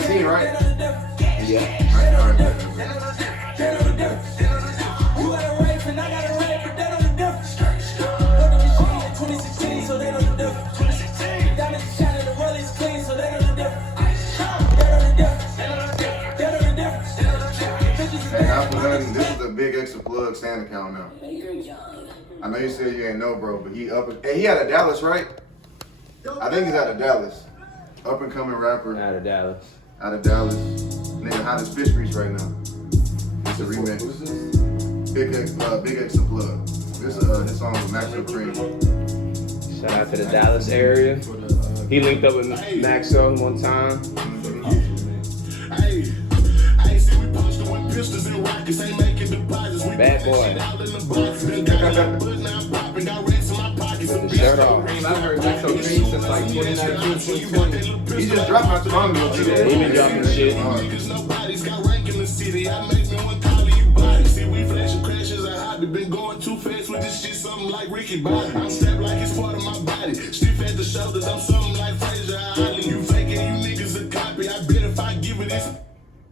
19, right? Yeah. All right. Hey, Alpha Gun, this is a big extra plug stand account now. I know you said you ain't know, bro, but he hey, he out of Dallas, right? I think he's out of Dallas. Up and coming rapper. Out of Dallas. Out of Dallas. Nigga, hot as fish grease right now. It's a remix. Who's this? Big extra plug. This his song with Maxo Cream. Shout out to the Dallas area. He linked up with Maxo one time. Bad boy. With the shirt off. I've heard Maxo Cream since like 2019, 2020. He just dropped not too long ago. Yeah, he been dropping shit. Been going too fast with this shit, something like Ricky Bobby. I'm strapped like it's part of my body. Stiff at the shoulders, I'm something like Frazier Island. You faking, you niggas a copy. I bet if I give it this.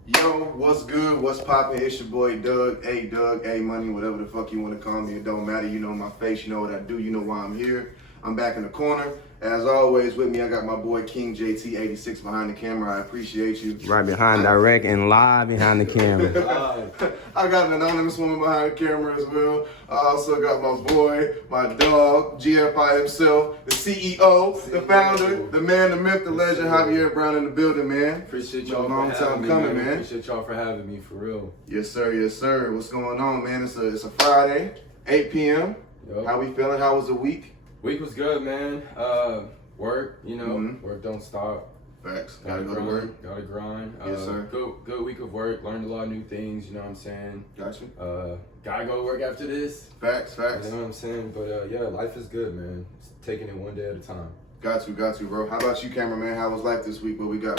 Yo, what's good? What's poppin'? It's your boy Doug, A Money, whatever the fuck you want to call me. It don't matter. You know my face. You know what I do. You know why I'm here. I'm back in the corner. As always, with me, I got my boy King JT86 behind the camera. I appreciate you. Right behind direct and live behind the camera. I got an anonymous woman behind the camera as well. I also got my boy, my dog, GFI himself, the CEO, the founder, the man, the myth, the legend, Javier Brown in the building, man. Appreciate Been a y'all long for time having me, coming, man. Appreciate y'all for having me, for real. Yes, sir. Yes, sir. What's going on, man? It's a Friday, 8 p.m. Yup. How we feeling? How was the week? Week was good, man. Work, you know, Mhm. work don't stop. Facts. Gotta go to work. Gotta grind. Yes, sir. Good week of work. Learned a lot of new things, you know what I'm saying? Got you. Gotta go to work after this. Facts. You know what I'm saying? But yeah, life is good, man. Just taking it one day at a time. Got you, bro. How about you, cameraman? How was life this week? What we got?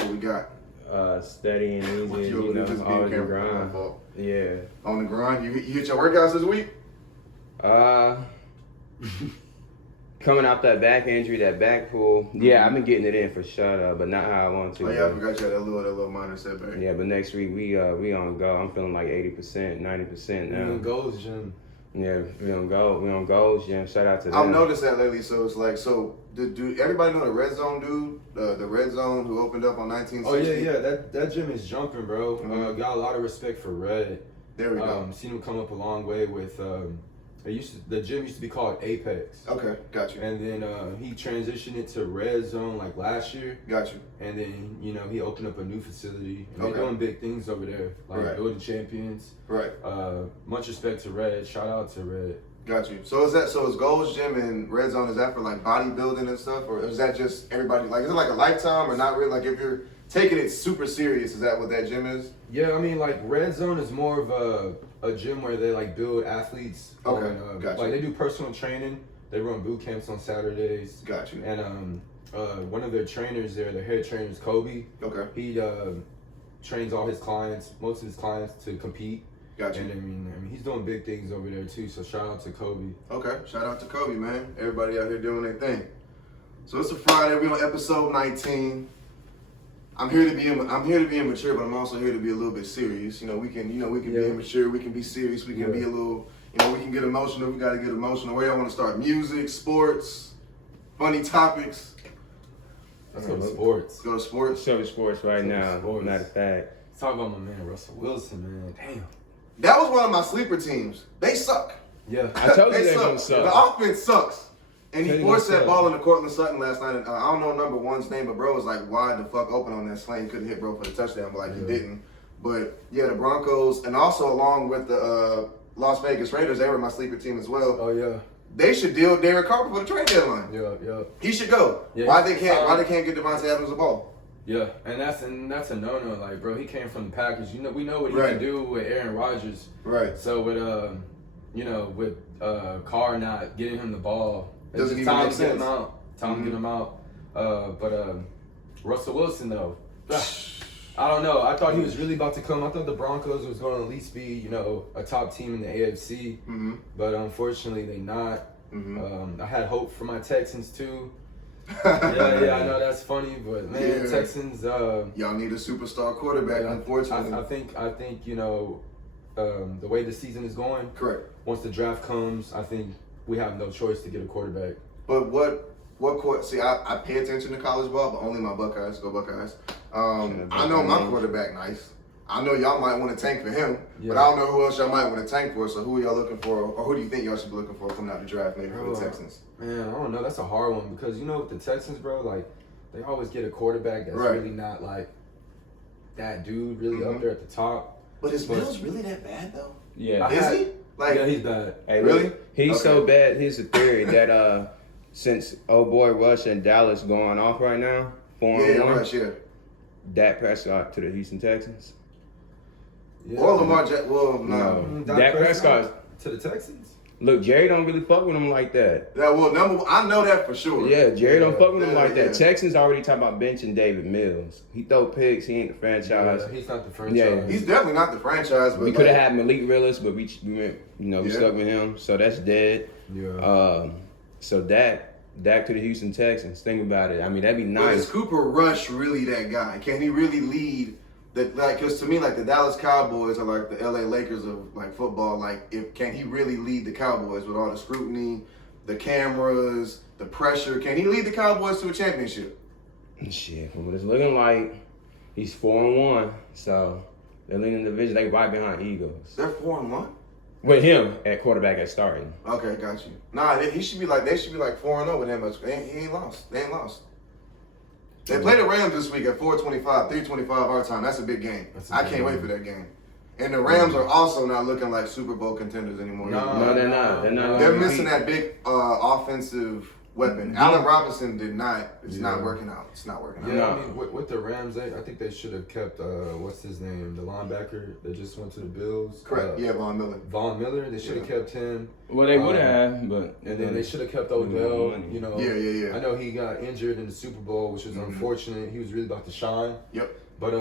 Steady and easy, You you know, just being always the camera. My grind. fault. Yeah. On the grind. You hit your workouts this week? Coming out that back injury, that back pull. Yeah, I've been getting it in for sure, but not how I want to. Oh yeah, I forgot you had that little minor setback. Yeah, but next week we on go. I'm feeling like 80%, 90% You now. know, goals, Jim. Yeah, we on go. We on goals, Jim. Shout out to them. I've noticed that lately. So it's like, do everybody know the Red Zone dude? The Red Zone who opened up on 1960? Oh yeah. That gym is jumping, bro. Mhm. Got a lot of respect for Red. There we go. Seen him come up a long way with. The gym used to be called Apex. Okay, got you. And then he transitioned it to Red Zone like last year. Got you. And then, you know, he opened up a new facility. And Okay. they're doing big things over there. Like Right. building champions. Right. Much respect to Red. Shout out to Red. Got you. So is Gold's Gym and Red Zone, is that for like bodybuilding and stuff? Or is that just everybody, like, is it like a lifetime or not really? Like if you're taking it super serious, is that what that gym is? Yeah, I mean, like Red Zone is more of a gym where they like build athletes. Okay, on, gotcha. Like they do personal training. They run boot camps on Saturdays. Got you. And one of their trainers there, their head trainer is Kobe. Okay. He trains all his clients, most of his clients, to compete. Got you. And I mean, he's doing big things over there too. So shout out to Kobe. Okay. Shout out to Kobe, man. Everybody out here doing their thing. So it's a Friday. We on episode 19. I'm here to be immature, but I'm also here to be a little bit serious. You know, we can be immature, we can be serious, we can be a little, we can get emotional. We got to get emotional. Where y'all want to start? Music, sports, funny topics. Let's go to sports. Go to sports. Show the sports right Show the now. sports. Matter of fact. Let's talk about my man Russell Wilson, man. Damn. That was one of my sleeper teams. They suck. Yeah. I told you They they're suck. gonna suck. The offense sucks. And he They forced gonna that suck. ball into Cortland Sutton last night. And, I don't know number one's name, but bro was like wide the fuck open on that slant. Couldn't hit bro for the touchdown, but like he didn't. But yeah, the Broncos, and also along with the Las Vegas Raiders, they were my sleeper team as well. Oh yeah. They should deal Derek Carr for the trade deadline. Yeah. He should go. Yeah, Why they can't get Devontae Adams the ball? Yeah, and that's a no-no. Like, bro, he came from the Packers. You know, we know what he Right. can do with Aaron Rodgers. Right. So with with Carr not getting him the ball, it's Doesn't just even time make to get sense. him out. Time to get him out. But Russell Wilson though, I don't know. I thought he was really about to come. I thought the Broncos was going to at least be a top team in the AFC. Mm-hmm. But unfortunately, they not. Mm-hmm. I had hope for my Texans too. Yeah, I know that's funny, but man, Yeah. Texans. Y'all need a superstar quarterback, unfortunately. I think you know, the way the season is going. Correct. Once the draft comes, I think we have no choice to get a quarterback. But what court? See, I pay attention to college ball, but only my Buckeyes. Go Buckeyes. I know my quarterback nice. I know y'all might want to tank for him, but I don't know who else y'all might want to tank for. So who are y'all looking for, or who do you think y'all should be looking for coming out the draft, maybe for the Texans? Man, I don't know. That's a hard one because you know with the Texans, bro, like they always get a quarterback that's really not like that dude really up there at the top. But is Mills really that bad though? Yeah. Is he? Like, yeah, he's bad. Hey, Really? He's so bad. Here's the theory that since old boy Rush and Dallas going off right now, 4-1, Rush, yeah. Dak Prescott to the Houston Texans. Yeah. Or Lamar Jackson. Well, no. Dak Prescott to the Texans. Look, Jerry don't really fuck with him like that. Yeah, well, number one, I know that for sure. Yeah, Jerry don't fuck with him Yeah, like that. yeah. Texans already talking about benching David Mills. He throw picks. He ain't the franchise. Yeah, he's not the franchise. Yeah. He's definitely not the franchise, but We could have had Malik Willis, but we went, we Yeah. stuck with him. So that's dead. Yeah. So Dak to the Houston Texans. Think about it. I mean, that'd be But is nice. Cooper Rush really that guy? Can he really lead? Because to me, like the Dallas Cowboys are like the LA Lakers of like football. Like, can he really lead the Cowboys with all the scrutiny, the cameras, the pressure? Can he lead the Cowboys to a championship? Shit, from what it's looking like, he's 4-1. So they're leading the division. They right behind Eagles. They're 4-1. With him at quarterback at starting. Okay, got you. Nah, they should be like 4-0 with him. He ain't lost. They ain't lost. They play the Rams this week at 4:25, 3:25 our time. That's a big game. I can't wait for that game. And the Rams are also not looking like Super Bowl contenders anymore. No, they're not. They're not. They're missing that big offensive weapon. Allen Robinson did not. It's not working out. It's not working out. Yeah, I mean, with the Rams, I think they should have kept, what's his name, the linebacker that just went to the Bills. Correct. Von Miller. Von Miller, they should have kept him. Well, they would have, but And then they should have kept Odell. You know, Yeah. I know he got injured in the Super Bowl, which was unfortunate. He was really about to shine. Yep. But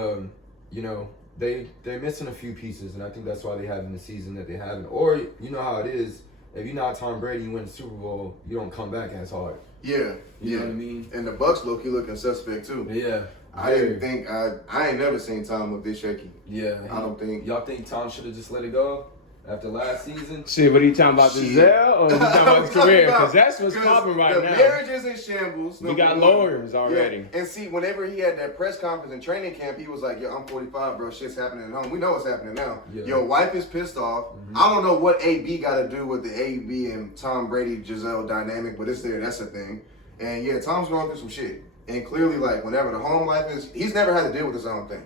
you know, they're missing a few pieces, and I think that's why they having the season that they having. Or you know how it is. If you're not Tom Brady, you win the Super Bowl, you don't come back as hard. Yeah. You know what I mean? And the Bucks low-key looking suspect too. Yeah. I didn't think I ain't never seen Tom look this shaky. Yeah. I don't think. Y'all think Tom should have just let it go after last season? shit, what are you talking about, Shit. Giselle? Or you talking about his career? Because that's what's popping right the now. marriage is in shambles. We number got one. lawyers already. Yeah. And see, whenever he had that press conference and training camp, he was like, "Yo, I'm 45, bro. Shit's happening at home. We know what's happening now. Yeah. Your wife is pissed off. I don't know what AB got to do with the AB and Tom Brady Giselle dynamic, but it's there. That's a thing. And yeah, Tom's going through some shit. And clearly, like, whenever the home life is, he's never had to deal with his own thing.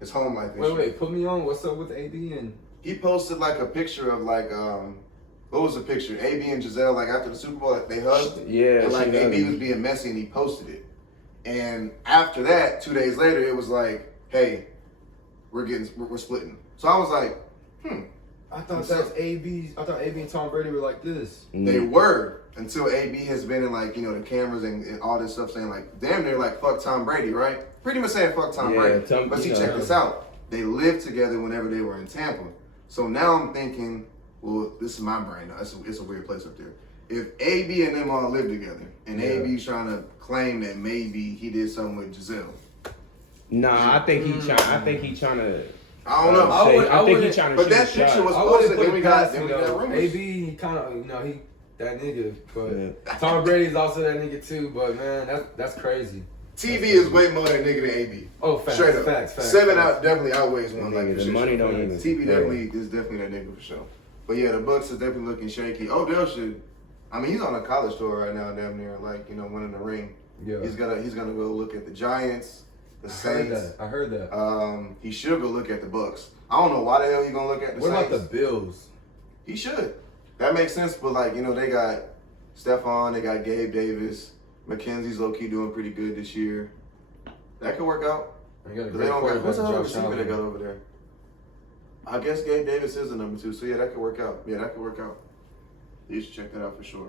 His home life issue. Wait, put me on. What's up with AB and? He posted like a picture of like what was the picture? AB and Giselle like after the Super Bowl like, they hugged. Yeah, And like she AB hugged. was being messy and he posted it. And after that, 2 days later, it was like, hey, we're splitting. So I was like, I thought that's AB. I thought AB and Tom Brady were like this. They were until AB has been in like, you know, the cameras and all this stuff saying like, damn, they're like, fuck Tom Brady, right? Pretty much saying fuck Tom Yeah, Brady. But see, check this out. They lived together whenever they were in Tampa. So now I'm thinking, well, this is my brain. It's a weird place up there. If AB and them all live together and AB's trying to claim that maybe he did something with Giselle. Nah, I think he trying to. I don't know. I think he trying to But shoot that a picture shot. was I wouldn't posted, put then we it got past him, rumors. AB, he kind of, you know, he that nigga. But Tom Brady's also that nigga too. But man, that's crazy. TV is way more than nigga than AB. Oh, facts, Straight up. facts. 7 out definitely outweighs one. Like, Nigga, for the sure. money don't even. TV is definitely that nigga for sure. But yeah, the Bucks is definitely looking shaky. Odell should. I mean, he's on a college tour right now, damn near like, you know, winning the ring. Yeah. He's gonna go look at the Giants, the Saints. I heard that. He should go look at the Bucks. I don't know why the hell he gonna look at the What Saints. about the Bills? He should. That makes sense, but like, you know, they got Stephon, they got Gabe Davis. McKenzie's low key doing pretty good this year. That could work out. They got a They great don't got quarterback, what's the other Josh receiver they got Allen. over there? I guess Gabe Davis is the number 2, so yeah, that could work out. Yeah, that could work out. You should check that out for sure.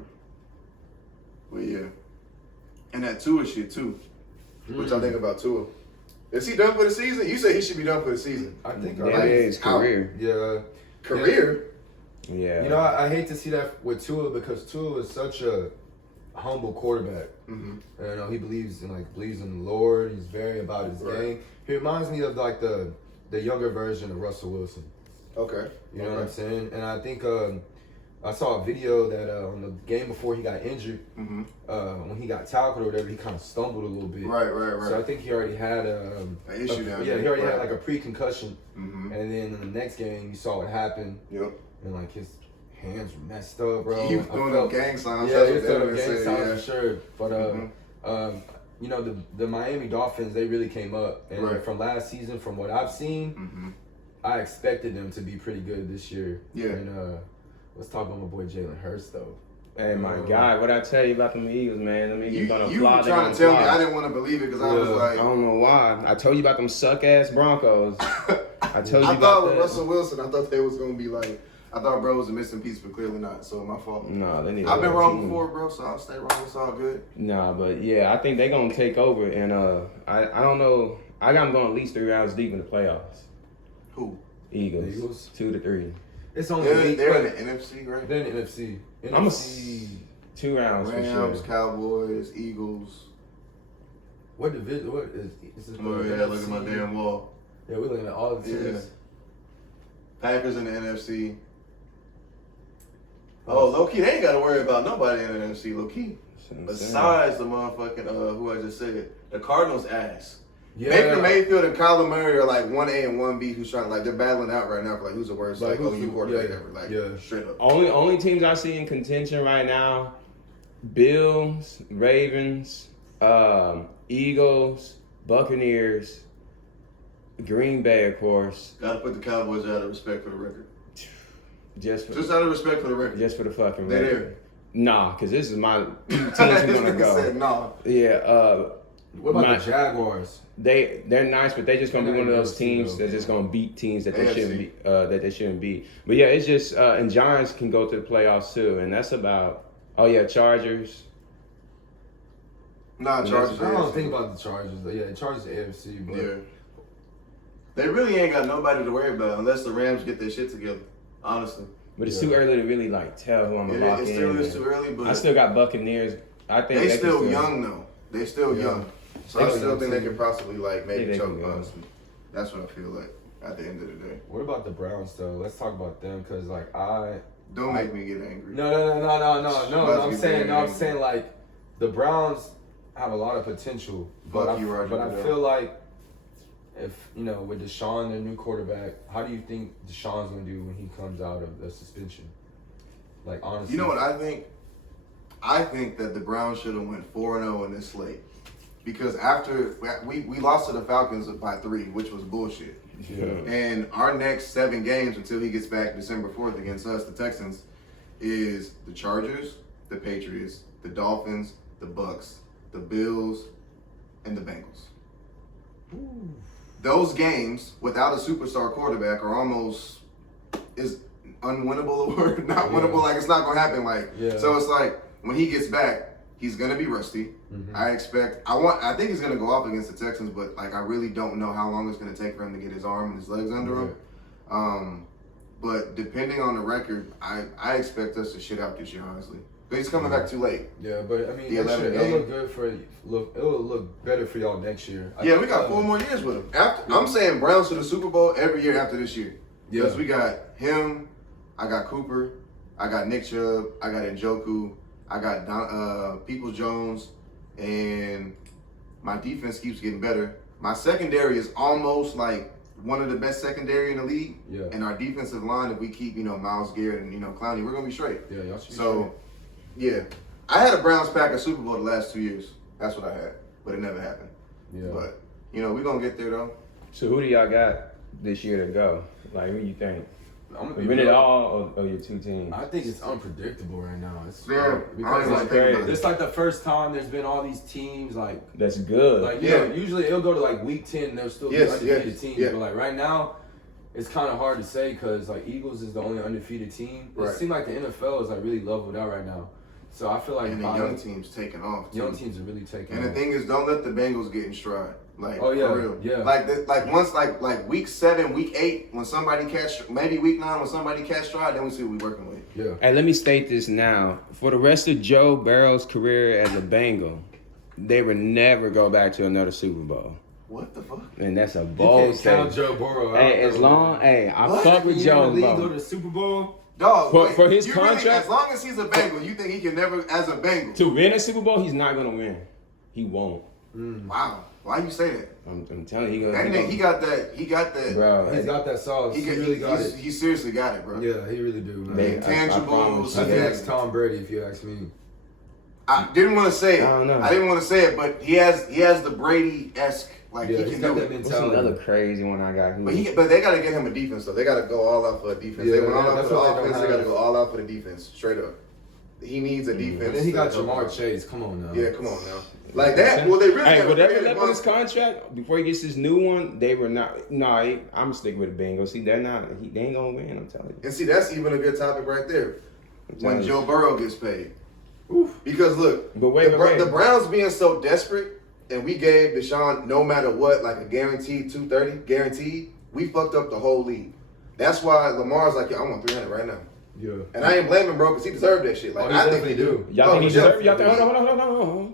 But yeah. And that Tua shit too. What y'all think about Tua? Is he done for the season? You say he should be done for the season. I think Yeah, it is career. Yeah. Career? Yeah. You know, I hate to see that with Tua because Tua is such a humble quarterback. Mm-hmm. You know, he believes in the Lord. He's very about his Right. game. He reminds me of like the younger version of Russell Wilson. Okay. You know what I'm saying? And I think I saw a video that on the game before he got injured, Mm-hmm. when he got tackled or whatever, he kind of stumbled a little bit. Right. So I think he already had An issue down yeah, there. he already Right. had like a pre-concussion. Mm-hmm. And then in the next game, you saw what happened, Yep. and like his hands were messed up, bro. He was I doing felt- them gang signs. Yeah, That's he what was doing they the gang said, signs yeah. for sure. But Mhm. you know, the Miami Dolphins, they really came up, and Right. from last season, from what I've seen, Mm-hmm. I expected them to be pretty good this year. Yeah. And let's talk about my boy Jalen Hurts though. Hey, my God, what I tell you about them Eagles, man? Them You, Eagles gonna you fly. were They trying gonna to tell me. fly. I didn't want to believe it because I was Yeah. I like, don't know why. I told you about them suck ass Broncos. I told you I about thought with that. Russell Wilson, I thought they was gonna be like, I thought bro was a missing piece, but clearly not. So my fault. No, they need. I've been a wrong team. before, bro. So I'll stay wrong. It's all good. Nah, but yeah, I think they're gonna take over, and I don't know. I got them going at least 3 rounds deep in the playoffs. Who? Eagles, The Eagles? 2 to 3. It's only a week. They're in the NFC, right? They're in the NFC. I'm a NFC. 2 rounds for Rams, sure. Cowboys, Eagles. What division? What is this? Oh yeah, look at my NFC? damn wall. Yeah, we're looking at all the teams. Yeah. Packers in the NFC. Oh, low key, they ain't got to worry about nobody in the NFC. Low key, That's what I'm saying. besides the motherfucking who I just said, the Cardinals ass. Yeah. Baker Mayfield and Kyler Murray are like 1A and 1B who's trying to like they're battling out right now for like who's the worst Like, like who's OU the- quarterback yeah, ever. Like yeah. straight up. Only teams I see in contention right now: Bills, Ravens, Eagles, Buccaneers, Green Bay, of course. Gotta put the Cowboys out of respect for the record. Just for Just out of respect for the record. just for the fucking They record. there. Nah, cause this is my teams This who wanna nigga go. said no. Yeah, What about My- the Jaguars? they're nice, but they just gonna be They're one of not those AFC teams though. that's just gonna beat teams that they AFC. shouldn't be. That they shouldn't beat. But yeah, it's just and Giants can go to the playoffs too, and that's about. Oh yeah, Chargers. Nah, Chargers. I don't AFC. think about the Chargers. Yeah, Chargers AFC, but Yeah. They really ain't got nobody to worry about unless the Rams get their shit together. Honestly. But it's Yeah. too early to really like tell who I'm gonna lock It in. still is man. too early, but I still got Buccaneers. I think they can still young though. They still Yeah. young. So They I can still go think they too. could possibly like Yeah, maybe they choke, can go. honestly. That's what I feel like at the end of the day. what about the Browns though? Let's talk about them because like Don't make me get angry. no. About to I'm be saying very angry. like the Browns have a lot of potential, but Fuck you, Roger but I Goodell. feel like if with Deshaun, their new quarterback, how do you think Deshaun's gonna do when he comes out of the suspension? Like honestly, You know what I think? I think that the Browns should have went 4-0 in this slate. Because after we lost to the Falcons by 3, which was bullshit. Yeah. And our next 7 games until he gets back December 4th against us, the Texans, is the Chargers, the Patriots, the Dolphins, the Bucks, the Bills, and the Bengals. Those games without a superstar quarterback are almost is unwinnable or not Yeah. winnable. Like it's not gonna happen. Like Yeah. so, it's like when he gets back, he's gonna be rusty. Mhm. I think he's gonna go off against the Texans, but like I really don't know how long it's gonna take for him to get his arm and his legs under him. But depending on the record, I expect us to shit out this year, honestly. But he's coming back too late. Yeah, but I mean, The next 11 year, it'll game. look good for it'll look better for y'all next year. I Yeah, think, we got 4 more years with him. I'm saying Browns to the Super Bowl every year after this year. Because we got him, I got Cooper, I got Nick Chubb, I got Njoku, I got Peoples Jones, and my defense keeps getting better. My secondary is almost like one of the best secondary in the league. Yeah. And our defensive line, if we keep, Myles Garrett and, Clowney, we're going to be straight. Yeah, y'all should be So, yeah. I had a Browns Packers Super Bowl the last 2 years. That's what I had. But it never happened. straight. Yeah. But, we're going to get there, though. So who do y'all got this year to go? Like who you think? I'm gonna be Win it real. all or your 2 teams? I think it's unpredictable right now. It's Yeah, I because don't even like, think about it. it's like the first time there's been all these teams like That's good. you Yeah. know, usually it'll go to like week 10 and there'll still Yes, be undefeated yes, teams. yeah. But like right now, it's kind of hard to say because like Eagles is the only undefeated team. Right. It seems like the NFL is like really leveled out right now. So I feel like And the by- young team's taking off, too. young teams are really taking And the off. thing is, don't let the Bengals get in stride. Like, Oh, yeah, for real. yeah. Like once, like week 7, week 8, when somebody maybe week 9, when somebody catch stride, then we see what we're working with. Yeah. Hey, let me state this now. For the rest of Joe Burrow's career as a Bengal, they would never go back to another Super Bowl. What the fuck? And that's a You bold can't count statement. Joe Burrow. Hey, as long, I What? fuck with Joe Go to Burrow. the Super Bowl. Dog, For his you really- contract? as long as he's a Bengal, you think he can never, as a Bengal? To win a Super Bowl, he's not gonna win. He won't. Wow, why you say that? I'm telling you, That nigga, he got that. bro. He's got that sauce. He really got it. He seriously got it, bro. Yeah, he really do, man. They- The I intangibles. promise I you. think yeah. it's Tom Brady, if you ask me. I didn't want to say it. I don't know. I didn't want to say it, but he has the Brady-esque, like Yeah, he he's can got do that it. What's mentality. another crazy one I got here? But they got to get him a defense though. They got to go all out for a defense. Yeah, they went all yeah, out that's for the what they don't offense. They got to have. go all out for the defense, straight up. He needs a defense. And then he got to help Jamar him. Chase. Come on now. Yeah, come on now. Like that. Well, they really Hey, got whatever to left on his contract before he gets his new one, they were not. No, I'm sticking with the Bengals. See, they're not. They ain't gonna win. I'm telling you. And see, that's even a good topic right there. When telling you. Joe Burrow gets paid. Because look, But wait, wait. the Browns being so desperate, and we gave Deshaun no matter what, like a guaranteed 230, guaranteed. We fucked up the whole league. That's why Lamar's like, I want 300 right now. Yeah. And I ain't blaming bro because he deserved that shit. Like Oh, he I think definitely he do. Y'all think he deserve? Y'all think? definitely. Hold on.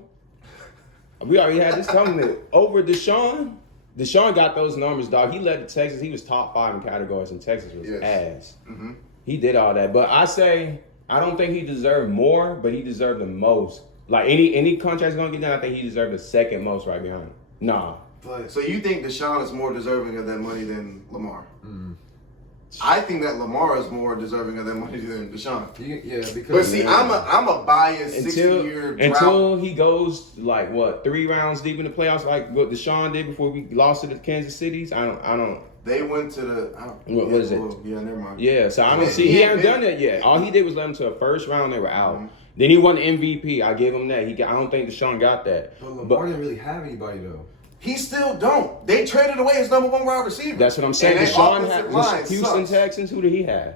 We already had this coming. Over Deshaun. Deshaun got those numbers, dog. He led the Texas. He was top 5 in categories, and Texas was Yes. ass. Mm-hmm. He did all that, but I say I don't think he deserved more, but he deserved the most. Like any contract's gonna get done, I think he deserved the second most right behind him. Nah. So you think Deshaun is more deserving of that money than Lamar? Mm. I think that Lamar is more deserving of that money than Deshaun. Yeah, because. But see, I'm a biased Until 60-year drought. until he goes like what 3 rounds deep in the playoffs, like what Deshaun did before we lost to the Kansas Cities. I don't. They went to the. What is it? Yeah, never mind. Yeah, so I don't Man, see. He he hasn't ain't done that yet. All he did was let him to a first round. They were out. Mm-hmm. Then he won the MVP. I give him that. I don't think Deshaun got that. But Lamar But didn't really have anybody though. He still don't. They traded away his number 1 wide receiver. that's what I'm saying. And that Deshaun offensive had line Houston sucks. Texans. Who did he have?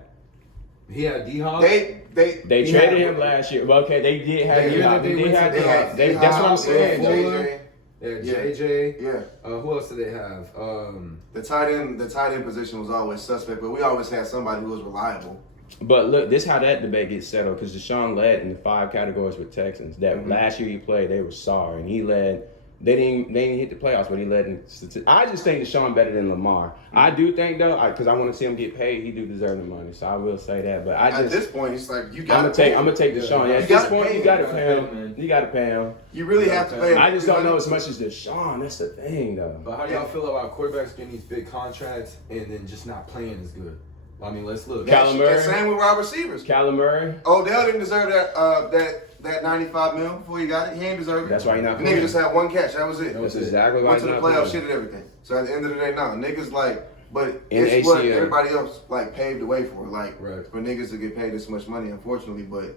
He had D-Hop. They They he traded had- him last year. Well, okay, they did have They- D-Hop. they They did went have to- D-Hop. They That's what I'm had saying. JJ. They had Yeah. JJ. Yeah. Who else did they have? The tight end position was always suspect, but we always had somebody who was reliable. But look, this how that debate gets settled because Deshaun led in the 5 categories with Texans. That last year he played, they were sorry, and he led. They didn't hit the playoffs, but he led in statistics. I just think Deshaun better than Lamar. I do think though, because I want to see him get paid. He do deserve the money, so I will say that. But I At just, this point, it's like you I'm got gonna take Yeah. Deshaun. Yeah, You at this gotta point, pay you him. gotta You gotta pay pay him. him, man. You gotta pay him. You really have to pay him. I just don't know as much as Deshaun. That's the thing, though. But how do y'all feel about quarterbacks getting these big contracts and then just not playing as good? I mean, let's look. Cal- That's Murray. the same with wide receivers. Kyler Murray. Odell didn't deserve that 95 mil before he got it. He ain't deserve it. That's why he not The playing. nigga just had 1 catch. That was it. That's exactly why Went he's to the not playoffs, playing. shit and everything. So at the end of the day, nah, niggas like, but In it's what ACL. everybody else like paved the way for, like Right. for niggas to get paid this much money, unfortunately. But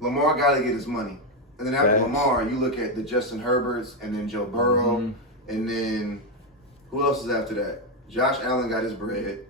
Lamar got to get his money, and then after Facts. Lamar, you look at the Justin Herberts, and then Joe Burrow, Mm-hmm. and then who else is after that? Josh Allen got his bread.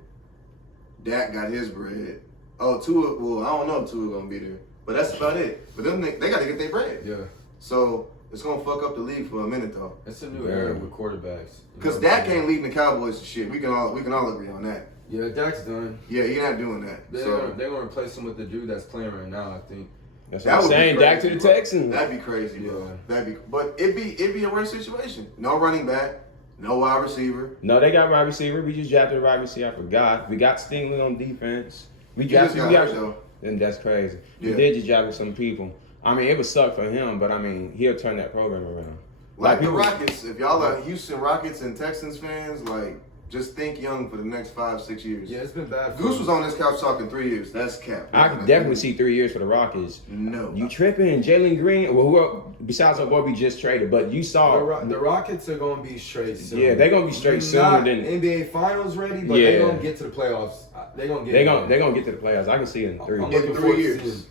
Dak got his bread. Oh, Tua. Well, I don't know if Tua gonna be there, but that's about it. But them, they got to get their bread. Yeah. So it's gonna fuck up the league for a minute though. It's a new Yeah. era with quarterbacks. You Cause know? Dak ain't leading the Cowboys to shit. We can all agree on that. Yeah, Dak's done. Yeah, he not doing that. They're gonna replace him with the dude that's playing right now, I think. That's That what I'm would be saying. crazy, Back to the bro. Texans. That'd be crazy, bro. Yeah. But it'd be a worse situation. No running back, no wide receiver. No, they got wide receiver. We just drafted a wide receiver. I forgot. We got Stingley on defense. We He just drafted. got hurt, though. And that's crazy. We Yeah. did just draft some people. I mean, it would suck for him, but I mean, he'll turn that program around. Like the people- Rockets. If y'all are Houston Rockets and Texans fans, like just think young for the next 5-6 years. Yeah, it's been bad. For Goose him. was on this couch talking 3 years. That's cap. I could definitely see 3 years for the Rockets. No. You tripping? Jalen Green? Well, who besides our boy we just traded? But you saw The Rockets are gonna be straight soon. Yeah, they gonna be straight sooner Not than NBA Finals ready, but Yeah. they gonna get to the playoffs. They gonna get. they there. gonna get to the playoffs. I can see it in 3. I'm In looking 3 forward to years. seeing-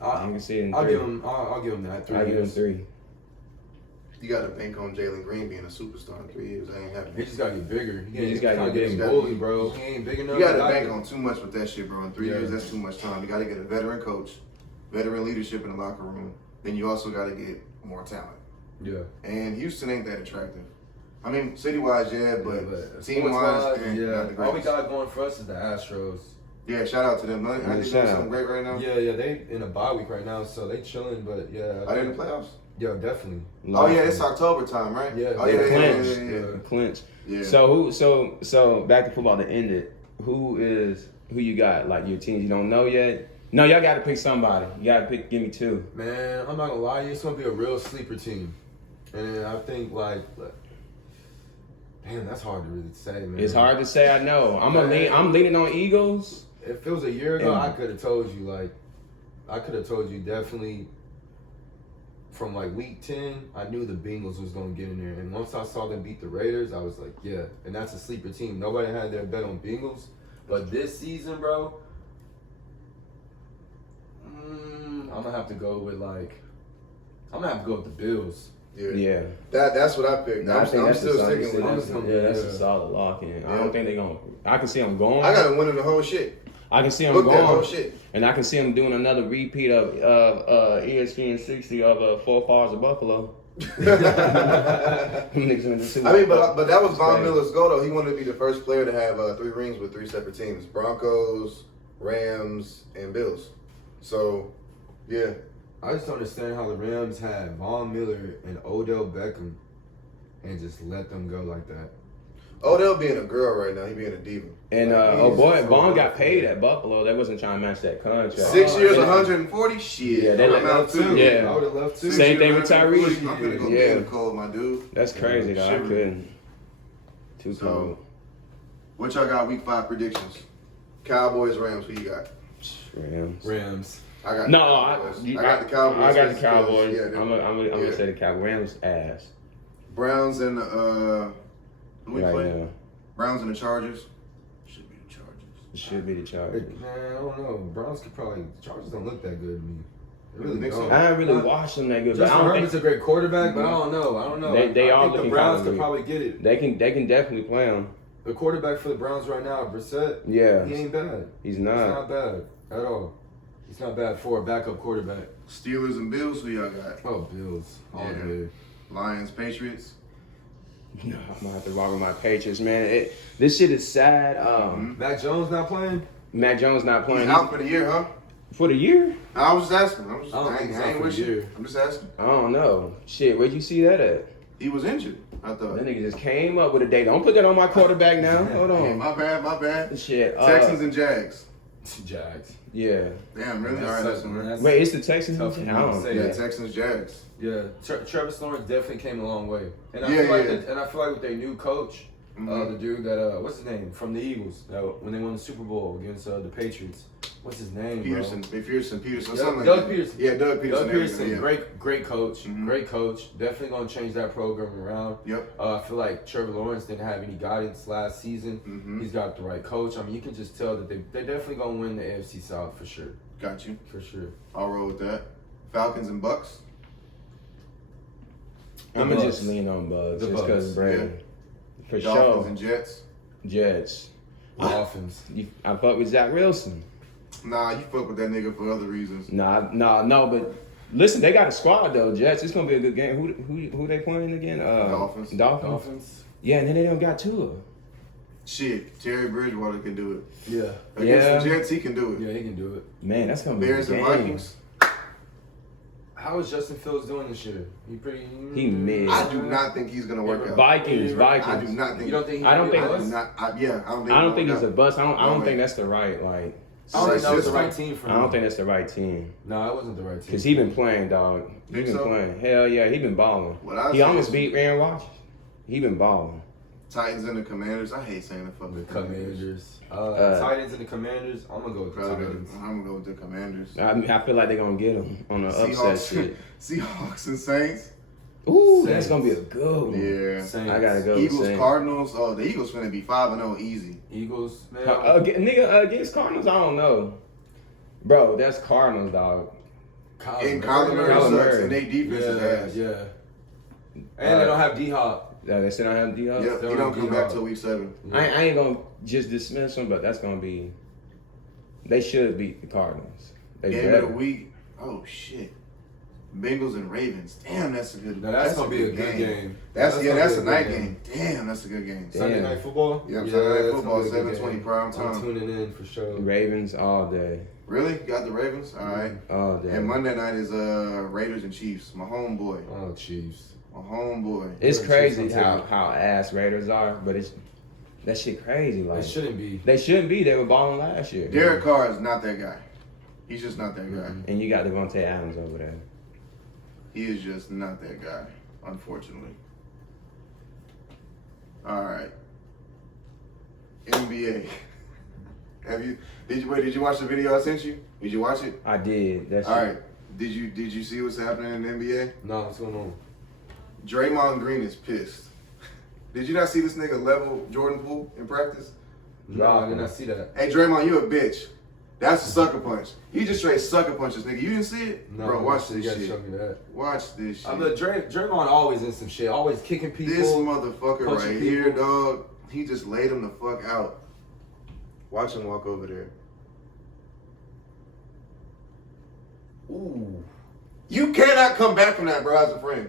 I can see it in I'll 3. give him. I'll give him that. 3 I give him years. 3. You got to bank on Jalen Green being a superstar in 3 years. That ain't He happening. just gotta get bigger. He just gotta get getting bigger. bullied, bro. He ain't big enough. You got to Like bank it. on too much with that shit, bro. In 3 Yeah. years, that's too much time. You got to get a veteran coach, veteran leadership in the locker room. Then you also got to get more talent. Yeah. And Houston ain't that attractive. I mean, city-wise, yeah, but But team-wise, sports-wise, not the yeah. All we greatest. got going for us is the Astros. Yeah, shout out to them. I think they're doing shout out. something great right now. Yeah, they in a bye week right now, so they chilling. But yeah, Are they in the playoffs? yeah, definitely. Oh yeah, it's October time, right? Yeah, Oh they yeah, yeah, clinched. yeah, yeah, yeah. Clinch. Yeah. So back to football to end it. Who you got? Like your teams you don't know yet? No, y'all got to pick somebody. You got to pick. Give me two. Man, I'm not gonna lie to you, it's gonna be a real sleeper team, and I think man, that's hard to really say, man. It's hard to say. I know. I'm leaning on Eagles. If it was a year ago, And- I could have told you definitely from like week 10, I knew the Bengals was gonna get in there. And once I saw them beat the Raiders, I was like, yeah. And that's a sleeper team. Nobody had their bet on Bengals. But this season, bro, I'm gonna have to go with the Bills. Yeah. That's what I picked. No, I think I'm that's still a solid. sticking with that's it. a- That's a Yeah. solid lock in. I Yeah. don't think they're gonna. I can see them going. I got to win in the whole shit. I can see them Book that whole going. shit. And I can see them doing another repeat of ESPN 60 of Four Falls of Buffalo. Niggas in the Super I mean, Bowl. but that was Von Right. Miller's goal, though. He wanted to be the first player to have 3 rings with 3 separate teams: Broncos, Rams, and Bills. So, yeah. I just don't understand how the Rams had Von Miller and Odell Beckham and just let them go like that. Odell being a girl right now, he being a diva. And Vaughn got paid at Buffalo. They wasn't trying to match that contract. 6 years, And- 140. Shit, Yeah, they I'm let- out too. Yeah. I would have left too. Same thing with 140. Tyrese. I'm gonna go Yeah. be in the cold, my dude. That's crazy, though. I Sure. couldn't. Too So- cold. What y'all got? Week 5 predictions. Cowboys, Rams. Who you got? Rams. Rams. I got. No, the I Cowboys. I got the Cowboys. I got the because, Cowboys. yeah, I'm gonna yeah. say the Cowboys. Rams ass Browns and who we right play? now. Browns and the Chargers. Should be the Chargers. It should be the Chargers. Man, I don't know. Browns could probably. Chargers don't look that good to me. They really Think so? don't. I haven't really watched them that good, but I Justin don't Herbert's think a great quarterback, but I don't know. They I all think the looking Browns kinda could good. probably get it. they can definitely play them. The quarterback for the Browns right now, Brissett, Yeah, he ain't bad. he's He's not. not bad at all. He's not bad for a backup quarterback. Steelers and Bills. Who y'all got? Oh, Bills. All Yeah. day. Lions, Patriots. No, I'm gonna have to rock with my Patriots, man. This shit is sad. Mac Jones not playing? Mac Jones not He's playing out for the year, huh? for the year. I was just asking. I don't think he's out ain't for with the you. year. I'm just asking. I don't know. Shit, where'd you see that at? He was injured. I thought. That nigga just came up with a date. Don't put that on my quarterback now. Hold Yeah, on. my bad. Shit. Texans and Jags. Jags. Yeah. Damn, really? That's All right, such- that's one. that's- Wait, it's the Texans. Tough for me I to don't. say. Yeah, Yeah. Texans, Jags. Yeah, Travis Lawrence definitely came a long way, and I Yeah, feel like yeah. and I feel like with their new coach, Mhm. the dude that what's his name from the Eagles, when they won the Super Bowl against the Patriots, what's his name? Peterson, bro? Peterson, Doug something like that. Peterson. Yeah, Doug Peterson. Doug Peterson, Yeah. great coach, Mhm. great coach. Definitely gonna change that program around. Yep. I feel like Trevor Lawrence didn't have any guidance last season. Mhm. He's got the right coach. I mean, you can just tell that they're definitely gonna win the AFC South for sure, Got you. for sure. I'll roll with that. Falcons and Bucks. I'm The gonna Bucks. just lean on Bucks The just because Bucks, Brady. For Dolphins sure. and Jets. Jets. Dolphins. I fuck with Zach Wilson. Nah, you fuck with that nigga for other reasons. No, but listen, they got a squad though, Jets. It's gonna be a good game. Who they playing again? Dolphins. Dolphins. Yeah, and then they don't got Tua. Shit, Terry Bridgewater can do it. Yeah. Against Yeah. the Jets, he can do it. Yeah, he can do it. Man, that's gonna be Bears a and game. Vikings. How is Justin Fields doing this year? He mid. I do not think he's gonna work out. Vikings. I do not think. You don't think? I don't think- I do not. I don't think. I don't think he'll it's a work bust. I No don't way. think that's the right like. I don't think that was the right team for I him. don't think that's the right team. No, it wasn't the right team. Cause he been playing, dog. He Think been so? playing. Hell yeah, he been balling. What I He say almost is- beat Aaron Rodgers. He been balling. Titans and the Commanders. I hate saying the fucking The Commanders. Uh, Titans and the Commanders. I'm gonna go with the Probably Titans. I'm gonna go with the Commanders. I feel like they're gonna get him on the upset Seahawks, shit. Seahawks and Saints. Ooh, that's Saints. gonna be a good one. Yeah. Saints. I gotta go with Eagles, Saints. Cardinals. Oh, the Eagles finna be 5-0 easy. Eagles, man. Nigga, against Cardinals, I don't know. Bro, that's Cardinals, dog. And Kyler Murray Kyler sucks, Murray. and they defense is ass. Yeah. And they don't have D-Hop. Yeah, they still don't have D-Hop. Yep, he don't come back till week 7. I ain't gonna just dismiss them, but that's gonna be. They should beat the Cardinals. They Game of better. the week. Oh shit. Bengals and Ravens. Damn, that's a good. Now, that's gonna be a good game. That's gonna that's be a good night game. Damn, that's a good game. Damn. Sunday Night Football? Yeah, Sunday Night that's Football, gonna be a good 7:20 game. prime time. I'm tuning in for sure. Ravens all day. Really? You got the Ravens? All right. All day. And Monday night is Raiders and Chiefs. My homeboy. Oh, Chiefs. My homeboy. It's Chiefs crazy on how ass Raiders are, but that shit crazy. Like It shouldn't be. they shouldn't be. They were balling last year. Derek Carr is not that guy. He's just not that guy. And you got Devontae Adams over there. He is just not that guy, unfortunately. All right. NBA. Did you watch the video I sent you? Did you watch it? I did. That's All right. Did you see what's happening in the NBA? No, what's going on? Draymond Green is pissed. Did you not see this nigga level Jordan Poole in practice? No, I did not see that. Hey Draymond, you a bitch. That's a sucker punch. He just straight sucker punches, nigga. You didn't see it? No, Bro, watch you this gotta shit. show me that. Watch this shit. I'm the Draymond always in some shit, always kicking people. This motherfucker punching right here, people. dog, he just laid him the fuck out. Watch him walk over there. Ooh. You cannot come back from that, bro, as a friend.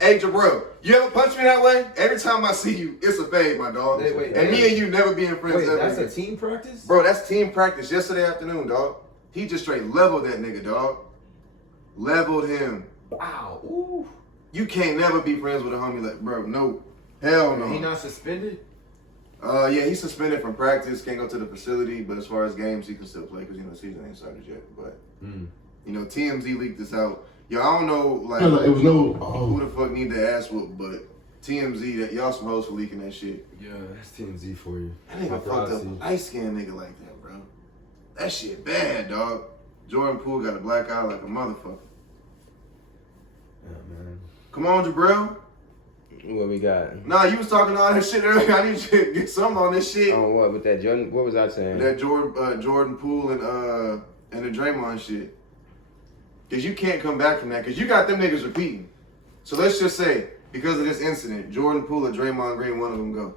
Hey, Jabril, you ever punch me that way? Every time I see you, it's a fade, my dog. Wait, and me and you never being friends Wait, ever that's again. a team practice? Bro, that's team practice yesterday afternoon, dog. He just straight leveled that nigga, dog. Leveled him. Wow. Ooh. You can't never be friends with a homie like, bro, no. Hell no. He not suspended? Yeah, he's suspended from practice, can't go to the facility, but as far as games, he can still play because, the season ain't started yet. But, TMZ leaked this out. Yo, I don't know, like, It was no. who the fuck need the ass whoop, but TMZ, that y'all some hoes for leaking that shit. Yeah, that's TMZ for you. That nigga fucked up a light-skinned nigga like that, bro. That shit bad, dog. Jordan Poole got a black eye like a motherfucker. Yeah, man. Come on, Jabril. What we got? Nah, you was talking all that shit earlier. I need you to get something on this shit. On what with that Jordan? What was I saying? That Jordan Poole and the Draymond shit. Cause you can't come back from that. Cause you got them niggas repeating. So let's just say, because of this incident, Jordan Poole or Draymond Green, one of them go.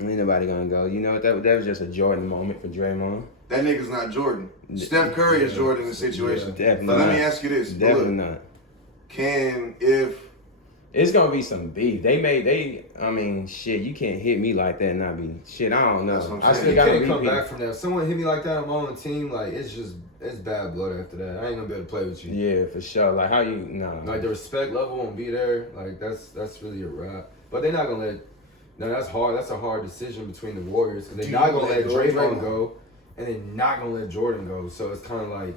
Ain't nobody gonna go. You know what? That was just a Jordan moment for Draymond. That nigga's not Jordan. Steph Curry is Jordan in the situation. Yeah, definitely So let me not. ask you this. Definitely Look, not. It's gonna be some beef. I mean, shit, you can't hit me like that and not be shit. I don't know. That's what I'm I saying. still You gotta can't come repeat. back from that. If someone hit me like that, I'm on the team, like, it's bad blood after that. I ain't gonna be able to play with you. Yeah, for sure. Like how you nah. Like, the respect level won't be there. Like, that's really a wrap. But they're not gonna let. No, that's hard. That's a hard decision between the Warriors because they're Do not you gonna let let go of Draymond Draymond? go, and they're not gonna let Jordan go. So it's kind of like,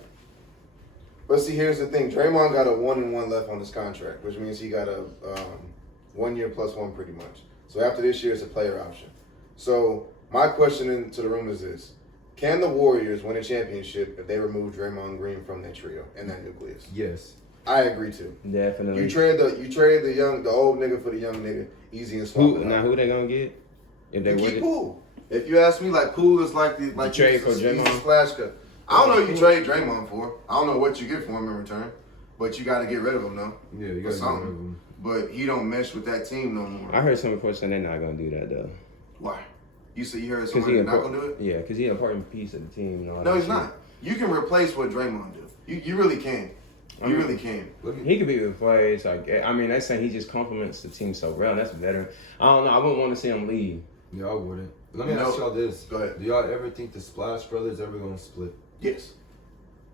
But see, here's the thing. Draymond got a 1-1 left on his contract, which means he got a 1 year plus one pretty much. So after this year, it's a player option. So my question into the room is this. Can the Warriors win a championship if they remove Draymond Green from that trio and that nucleus? yes. I agree too. Definitely. You trade the old nigga for the young nigga, easy and swap. Who they gonna get? If they You win keep it? Poole. If you ask me, like Poole is like the trade he's for the- he's the Draymond? splash cut. I don't know who you trade Draymond for. I don't know what you get for him in return, but you got to get rid of him though. Yeah, you For got to get rid of something. him. But he don't mesh with that team no more. I heard some reports saying they're not gonna do that though. Why? You said you heard Cause somebody not gonna do it? Yeah, because he's an important piece of the team and all No, that he's shit. not. You can replace what Draymond do. You really can. You really can. Look at He could be replaced. Like I mean, they saying he just complements the team so well. That's better. I don't know. I wouldn't want to see him leave. Yeah, I wouldn't. Let me No. ask y'all this. Go ahead. Do y'all ever think the Splash Brothers ever gonna split? Yes.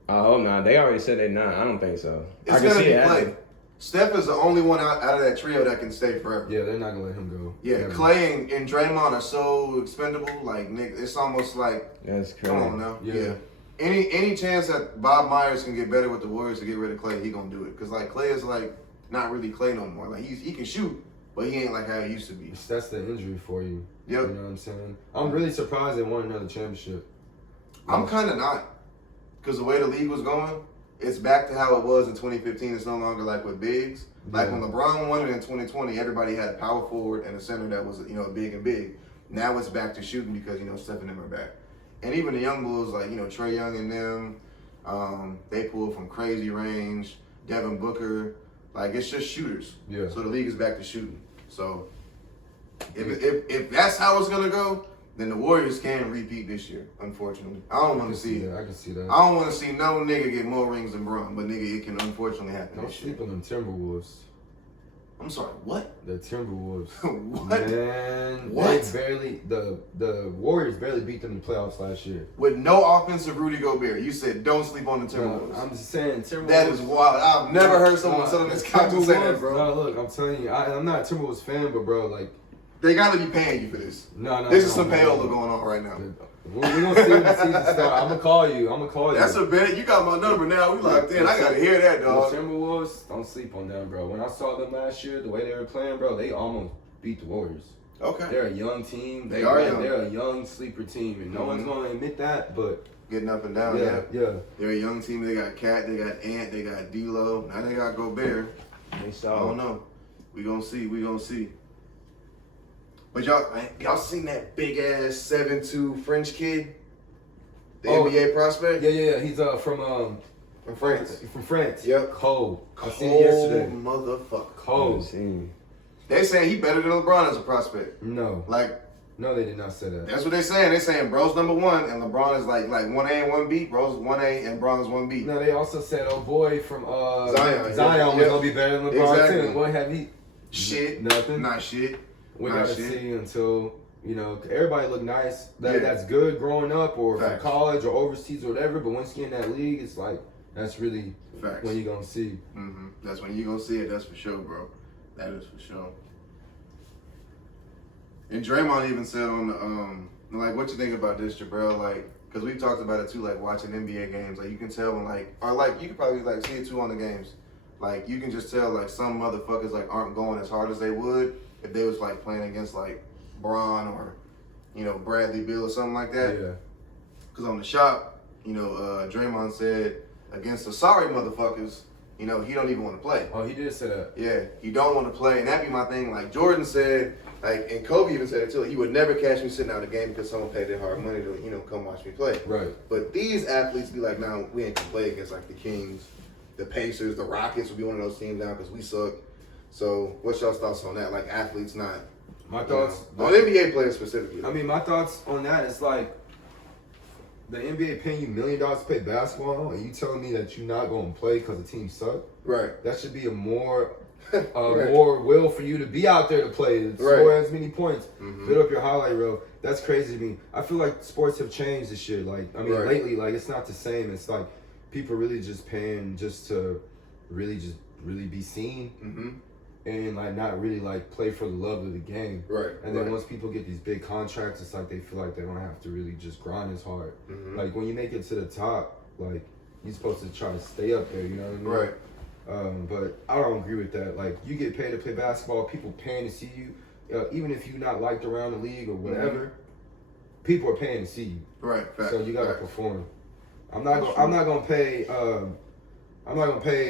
Oh no, they already said they're not. I don't think so. It's I can gonna see be it Clay. happening. Steph is the only one out of that trio that can stay forever. Yeah, they're not gonna let him go. Yeah, Never. Clay and Draymond are so expendable. Like Nick, it's almost like That's crazy. come on now. Yeah. Yeah. Any chance that Bob Myers can get better with the Warriors to get rid of Clay, he gonna do it. Cause like Clay is like not really Clay no more. Like he can shoot, but he ain't like how he used to be. That's the injury for you. Yep. You know what I'm saying? I'm really surprised they won another championship. I'm kind of not, cause the way the league was going, it's back to how it was in 2015. It's no longer like with bigs. Like Yeah. when LeBron won it in 2020, everybody had a power forward and a center that was big and big. Now it's back to shooting because Steph and them are back, and even the young Bulls like Trae Young and them, they pull from crazy range. Devin Booker, like it's just shooters. Yeah. So the league is back to shooting. So if that's how it's gonna go, then the Warriors can repeat this year, unfortunately. I don't want to see it. that. I can see that. I don't want to see no nigga get more rings than Bron, but nigga, it can unfortunately happen Don't this year. sleep on them Timberwolves. I'm sorry, what? The Timberwolves. What? Man, What? They barely the Warriors barely beat them in the playoffs last year. With no offensive Rudy Gobert, you said don't sleep on the Timberwolves. I'm just saying Timberwolves. That is wild. I've never heard someone sit on this couch and say that, bro. No, look, I'm telling you, I'm not a Timberwolves fan, but bro, like, They gotta be paying you for this. no. This is some payola going on right now. We're gonna see when the season starts. I'm gonna call you. That's a bet. You got my number now. We locked in. I gotta hear that, The dog. Timberwolves, don't sleep on them, bro. When I saw them last year, the way they were playing, bro, they almost beat the Warriors. Okay. They're a young team. They are young. They're a young sleeper team, and no one's gonna admit that. But Getting up and down, yeah. yeah. They're a young team. They got Cat, they got Ant, they got D'Lo. Now they got Gobert. They I saw. don't know. We gonna see. But y'all seen that big ass 7'2" French kid? The Oh. NBA prospect? Yeah. He's from France. France. Yep. Cold. I seen it yesterday. Motherfucker. Cold. They saying he better than LeBron as a prospect. No, Like, they did not say that. that's what they saying. They saying bro's number one and LeBron is like 1A and 1B. Bro's 1A and Bron's 1B. No, they also said, "Oh boy, from Zion. Zion was Yep. gonna be better than LeBron Exactly. too." Boy, have he Shit. nothing? Not shit. We Nah, gotta shit. see until everybody look nice. Yeah. That's good growing up or Facts. from college or overseas or whatever. But once you get in that league, it's like that's really Facts. when you gonna see. That's when you gonna see it. That's for sure, bro. That is for sure. And Draymond even said on the like, what you think about this, Jabril? Like, because we talked about it too, like watching NBA games. Like, you can tell when you can probably like see it too on the games. Like, you can just tell like some motherfuckers like aren't going as hard as they would if they was like playing against like Bron or Bradley Beal or something like that. Yeah. Because on the shop, Draymond said against the sorry motherfuckers, he don't even want to play. Oh, he did say that. Yeah, he don't want to play, and that be my thing. Like Jordan said, and Kobe even said it too. He would never catch me sitting out a game because someone paid their hard money to, come watch me play. Right. But these athletes be like, now we ain't gonna play against like the Kings, the Pacers, the Rockets would be one of those teams now because we suck. So, what's y'all's thoughts on that? Like athletes not. My thoughts on NBA players specifically. I mean, my thoughts on that is like the NBA paying you $1 million to play basketball, and you telling me that you're not going to play because the team suck. Right. That should be a more Right. more will for you to be out there to play, to score as many points, build up your highlight reel. That's crazy to me. I feel like sports have changed this year. Like, I mean, Right. lately, like it's not the same. It's like people really just paying just to really be seen. And like not really like play for the love of the game. Right. And then right. once people get these big contracts, it's like they feel like they don't have to really just grind as hard. Like when you make it to the top, like you're supposed to try to stay up there. You know what I mean? Right. But I don't agree with that. Like you get paid to play basketball, people paying to see you, even if you're not liked around the league or whatever. People are paying to see you. Right. Fact. So you gotta Fact. perform. I'm not gonna pay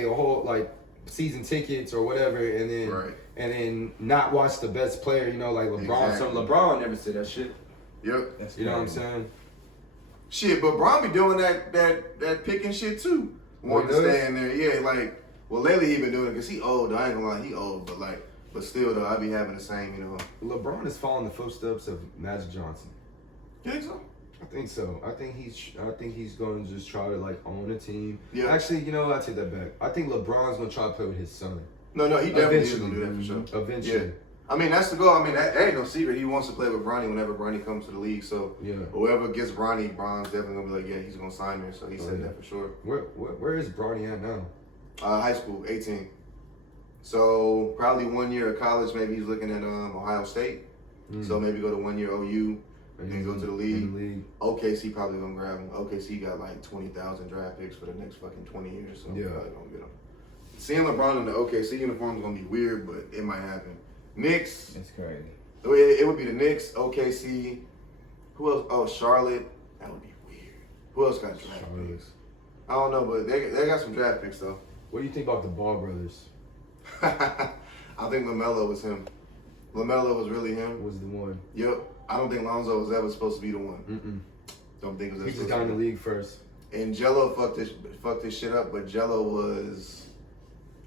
a whole like season tickets or whatever, and then Right. and then not watch the best player. Like LeBron. Exactly. So LeBron never said that shit. Yep. That's You know what I'm crazy. saying? Shit, but Bron be doing that picking shit too. Wanting to does? stay in there. Yeah, like, well, lately he been doing it because he old. I ain't gonna lie, he old. But still though, I be having the same, LeBron is following the footsteps of Magic Johnson. You think so? I think so. I think he's going to just try to like own a team. Yeah. Actually, I take that back. I think LeBron's going to try to play with his son. No, he definitely is Eventually. gonna do that for sure. Eventually. Yeah. I mean, that's the goal. I mean, that ain't no secret. He wants to play with Bronny whenever Bronny comes to the league. So Yeah. whoever gets Bronny, Bron's definitely gonna be like, yeah, he's gonna sign there. So he said yeah. that for sure. Where is Bronny at now? High school, 18. So probably 1 year of college. Maybe he's looking at Ohio State. So maybe go to 1 year OU and go to the league. In the league. OKC probably gonna grab him. OKC got like 20,000 draft picks for the next fucking 20 years. So Yeah. probably gonna get him. Seeing LeBron in the OKC uniform is gonna be weird, but it might happen. Knicks. It's crazy. It would be the Knicks, OKC. Who else? Oh, Charlotte. That would be weird. Who else got draft Charlotte. picks? I don't know, but they got some draft picks though. What do you think about the Ball brothers? I think LaMelo was him. LaMelo was really him. Was the one? Yep. I don't think Lonzo was ever supposed to be the one. Mm-mm. Don't think it was He ever just supposed got to in the be. league first. And Jello fucked this shit up, but Jello was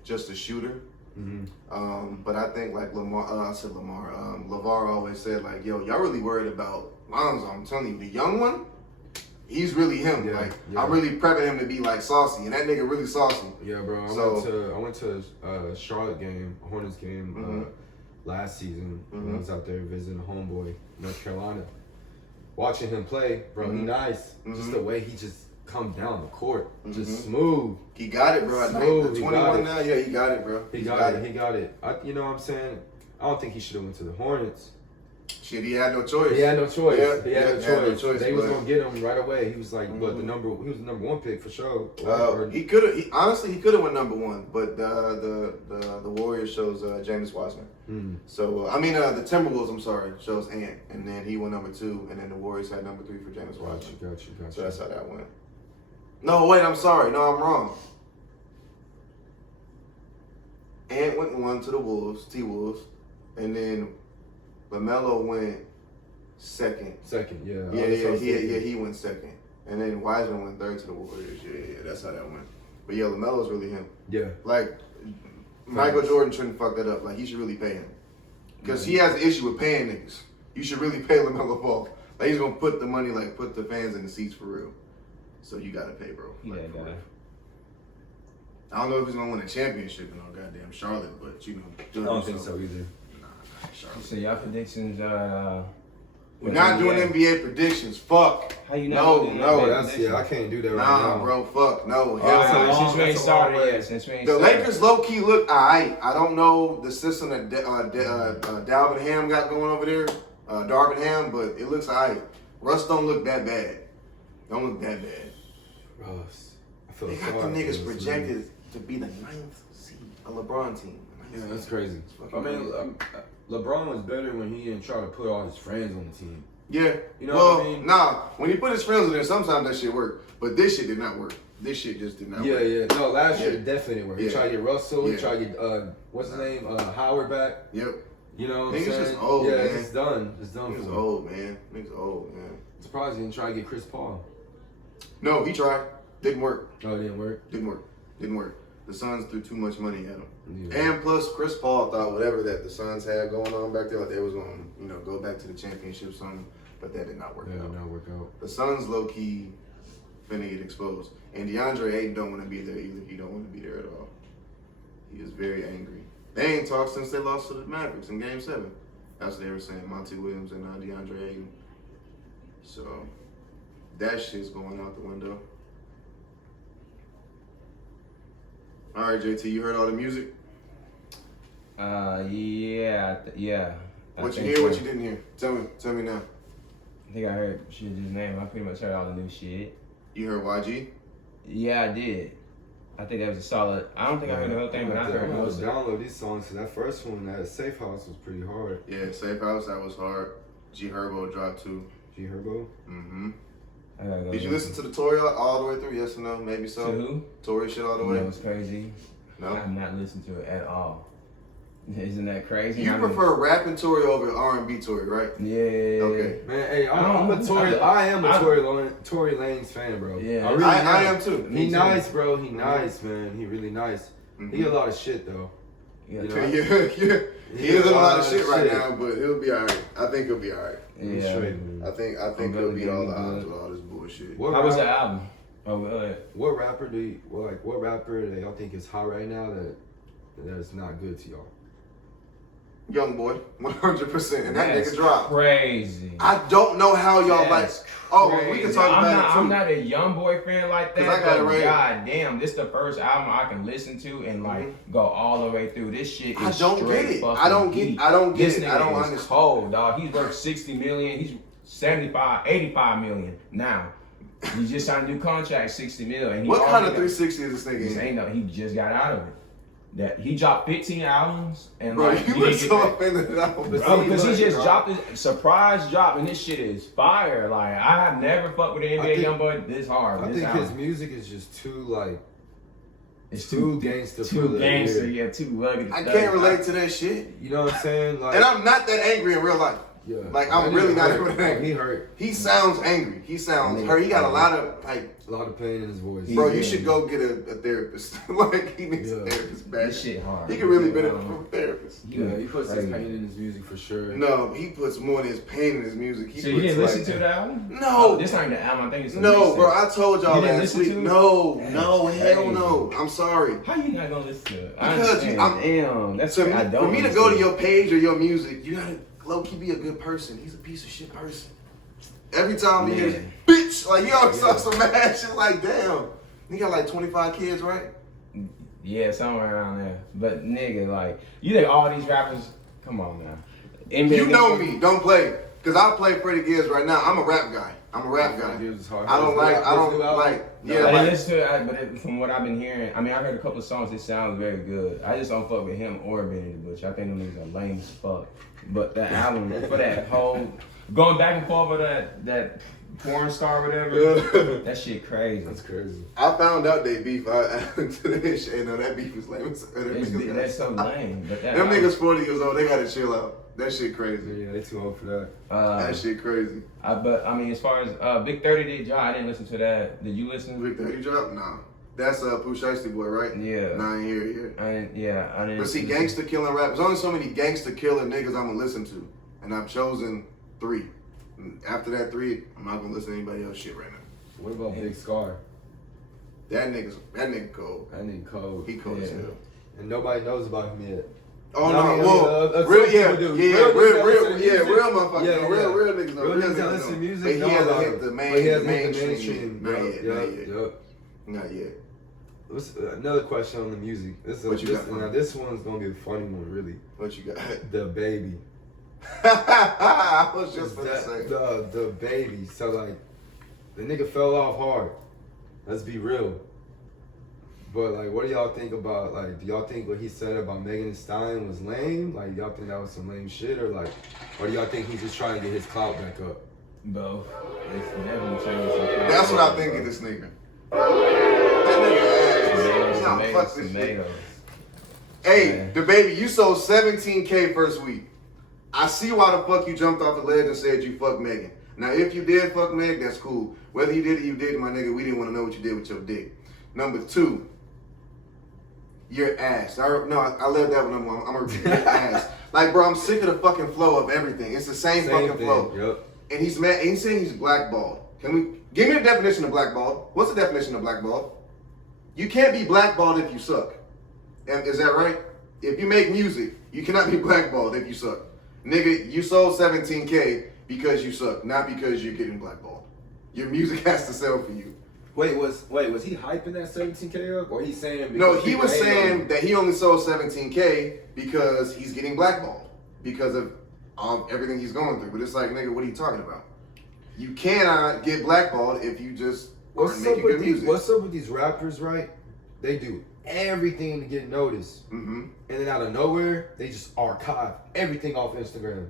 just a shooter. But I think like LeVar always said like, yo, y'all really worried about Lonzo. I'm telling you, the young one, he's really him. Yeah, like yeah. I'm really prepping him to be like saucy, and that nigga really saucy. Yeah, bro. I went to a Charlotte game, a Hornets game last season. When I was out there visiting a homeboy, North Carolina. Watching him play, bro, he nice. Just the way he just comes down the court, just smooth. He got it, bro. Smooth, The he 21 got now, yeah, he got it, bro. He got it. He got it. You know what I'm saying? I don't think he should have went to the Hornets. Shit, he had no choice. He had no choice. Yeah, he had no choice. They was but- gonna get him right away. He was like, what he was the number 1 pick for sure. He could have. Honestly, he could have went number 1, but the Warriors chose James Wiseman. So I mean, the Timberwolves, I'm sorry, chose Ant, and then he went number 2, and then the Warriors had number 3 for James Wiseman. Got you. So that's how that went. No, wait, I'm sorry. No, I'm wrong. Ant went 1 to the Wolves, T-Wolves, and then LaMelo went 2nd. Second, yeah. He went 2nd. And then Wiseman went 3rd to the Warriors. Yeah, that's how that went. But yeah, LaMelo's really him. Yeah. Like, Michael Jordan shouldn't fuck that up. Like, he should really pay him. Because he has an issue with paying niggas. You should really pay LaMelo Ball. Like, he's going to put the money, like, put the fans in the seats for real. So you got to pay, bro. Yeah, Like, for guy. real. I don't know if he's going to win a championship in all goddamn Charlotte, but, you know. I don't think so either. Nah, Charlotte. So y'all predictions We're not doing NBA predictions. Fuck. How you No, not no, That's I can't do that right Nah, now. bro, fuck. No. Hell Alright, no. since we ain't That's a long started way. yet, since we ain't The started. Lakers low key look alright. I don't know the system that Dalvin Ham got going over there, Darvin Ham, but it looks alright. Russ don't look that bad. Don't look that bad. Russ. I feel They got sorry the for niggas Russ, man. projected to be the 9th seed, a LeBron team. Yeah, that's crazy. fucking I mean, LeBron was better when he didn't try to put all his friends on the team. Yeah. You know well, what I mean? Nah, when he put his friends in there, sometimes that shit worked. But this shit did not work. This shit just did not work. Yeah. No, last year Yeah. it definitely didn't work. He Yeah. tried to get Russell. Yeah. He tried to get what's his name? Howard back. Yep. You know what I'm Niggas saying? just old, yeah, man. it's done. It's done Niggas for him. old, man. Niggas old, man. Surprised he didn't try to get Chris Paul. No, he tried. Didn't work. Oh, it didn't work. Didn't work. The Suns threw too much money at him. Yeah. And plus, Chris Paul thought whatever that the Suns had going on back there, like they was going to, go back to the championship, something. But that did not work Yeah, out. did not work out. The Suns low key finna get exposed, and DeAndre Ayton don't want to be there either. He don't want to be there at all. He is very angry. They ain't talked since they lost to the Mavericks in Game 7. That's what they were saying. Monty Williams and DeAndre Ayton. So that shit's going out the window. All right, JT, you heard all the music? Yeah. What you hear? What you didn't hear? Tell me now. I think I heard shit just name. I pretty much heard all the new shit. You heard YG? Yeah, I did. I think that was a solid. I don't think I heard the whole thing, but I heard I'm most of it. download these songs because that first one, that Safe House, was pretty hard. Yeah, Safe House, that was hard. G Herbo dropped 2. G Herbo. Mm-hmm. I gotta go Did you listen to the Tory all the way through? Yes or no? Maybe so. to who? Tory shit all the You way? know, it's crazy. No? I have not listened to it at all. Isn't that crazy? You prefer rapping Tory over R&B Tory, right? Yeah. Okay. Man, hey, I I'm a Tory. I am a I- Tory Lanez fan, bro. Yeah. I really I am. am too. Me He too. nice, bro. He nice, man. He really nice. Mhm. He get a lot of shit though. Yeah. You know? yeah. He is in a lot of shit right now, but he'll be alright. I think he'll be alright. He's Yeah. straight, man. I think I'm he'll really beat all getting the odds good. with all this bullshit. What How was the rap- album? Oh, well, What rapper do you what rapper do y'all think is hot right now that is not good to y'all? Young boy, 100%, and that that's nigga dropped. crazy. I don't know how y'all like. That's Oh, we crazy. can talk I'm about not, it too. I'm not a young boy fan like 'Cause that. I got it but right. God damn, this the first album I can listen to and like go all the way through. This shit is I don't straight get it. fucking I don't get. heat. I don't get This it. nigga I don't is understand. cold, dog. He's worth 60 million. He's 75, 85 million now. He just signed a new contract, 60 million. And he What kind of already 360 is this got- nigga This in? ain't no. He just got out of it. That he dropped 15 albums and Bro, like you he were didn't get so that. offended that I was Bro, because he look, just bro. dropped his surprise drop, and this shit is fire. Like I have never fucked with an NBA think- YoungBoy this hard. I this think album. his music is just too like it's too gangster for too the gangster, ear. yeah, too rugged. I can't relate to that shit. You know what I'm saying? Like And I'm not that angry in real life. Yeah. Like, I'm That really nigga not hurt. even angry. He hurt. He sounds angry. He sounds Nigga, hurt. He got a lot of, like, A lot of pain in his voice. bro, you Yeah. should go get a therapist. Like, he needs a Yeah. therapist bad. This shit hard. He could really benefit from a therapist. Yeah, he puts his Crazy. pain in his music for sure. No, he puts more in his pain in his music. He So you puts, didn't listen like, to the album? No. Oh, this ain't the album. I think it's a No, mixtape. bro, I told y'all You didn't last listen week. to it? No, That's hell crazy. no. I'm sorry. How you not gonna listen to it? I Because you- understand. Damn, that's So I don't for me to listen go to it. your page or your music, you gotta low-key be a good person. He's a piece of shit person. Every time he hears, Man. bitch, like you always Yeah. talk some mad shit like, damn. He got like 25 kids, right? Yeah, somewhere around there. But nigga, like, you think all these rappers? Come on now. You know me, don't play. Cause I play Freddie Gibbs right now. I'm a rap guy. I'm a rap guy. Gibbs is hard. I don't like, yeah, I didn't like, listen to it, but from what I've been hearing, I mean, I heard a couple of songs. It sounds very good. I just don't fuck with him or Benny the Butcher. I think them niggas are lame as fuck. But that album, for that whole going back and forth with that porn star or whatever, that shit crazy. That's crazy. I found out they beef. I to this shit. No, that beef is lame. That's so lame. But that Them album- niggas 40 years old. They gotta chill out. That shit crazy. Yeah, they too old for that. That shit crazy. But I mean, as far as Big 30 did y'all, I didn't listen to that. Did you listen? Big Daddy drop? Nah. That's Pooh Shiesty Boy, right? Yeah. Nah, I ain't hear it yet. I didn't. But see, listen. gangster killing rap. There's only so many gangster killing niggas I'm gonna listen to, and I've chosen 3. And after that 3, I'm not gonna listen to anybody else shit right now. What about Big Scar? That nigga cold. That nigga cold. He cold as Yeah. hell. And nobody knows about him yet. Oh No, no, I mean, well, some real, people yeah, do. yeah, Real real, niggas real, that listen to yeah, music. real motherfuckers, Yeah, know, yeah. real niggas know, Real niggas that know. listen to music But he know hasn't about hit him. the But he hasn't hit the mainstream. mainstream. Not yet, not Yup, yet, yup. not yet. What's another question on the music? This is What you got for me? now this one's gonna be a funny one, really. What you got? The baby. I was just gonna That- say. the baby. So like, the nigga fell off hard. Let's be real. But like, what do y'all think about like? Do y'all think what he said about Megan Thee Stallion was lame? Like, y'all think that was some lame shit, or like, or do y'all think he's just trying to get his clout back up? Both. It's definitely changing some. That's what I think of this nigga. That nigga ass. Nah, fuck this shit. Tomatoes. Hey, Man. the baby, you sold 17K first week. I see why the fuck you jumped off the ledge and said you fucked Megan. Now, if you did fuck Meg, that's cool. Whether you did or you didn't, my nigga, we didn't want to know what you did with your dick. Number 2, your ass. I left that one. I'm gonna repeat your ass. Like, bro, I'm sick of the fucking flow of everything. It's the same fucking thing. flow. Yep. And he's mad. He's saying he's blackballed. Can we give me the definition of blackballed? What's the definition of blackballed? You can't be blackballed if you suck. Is that right? If you make music, you cannot be blackballed if you suck. Nigga, you sold 17K because you suck, not because you're getting blackballed. Your music has to sell for you. Wait, was he hyping that 17K up, or he saying? No, because he people was hate on saying him? that he only sold 17K because he's getting blackballed because of everything he's going through. But it's like, nigga, what are you talking about? You cannot get blackballed if you just aren't What's up making with good these? music. What's up with these rappers? Right? They do everything to get noticed, Mm-hmm. and then out of nowhere, they just archive everything off Instagram.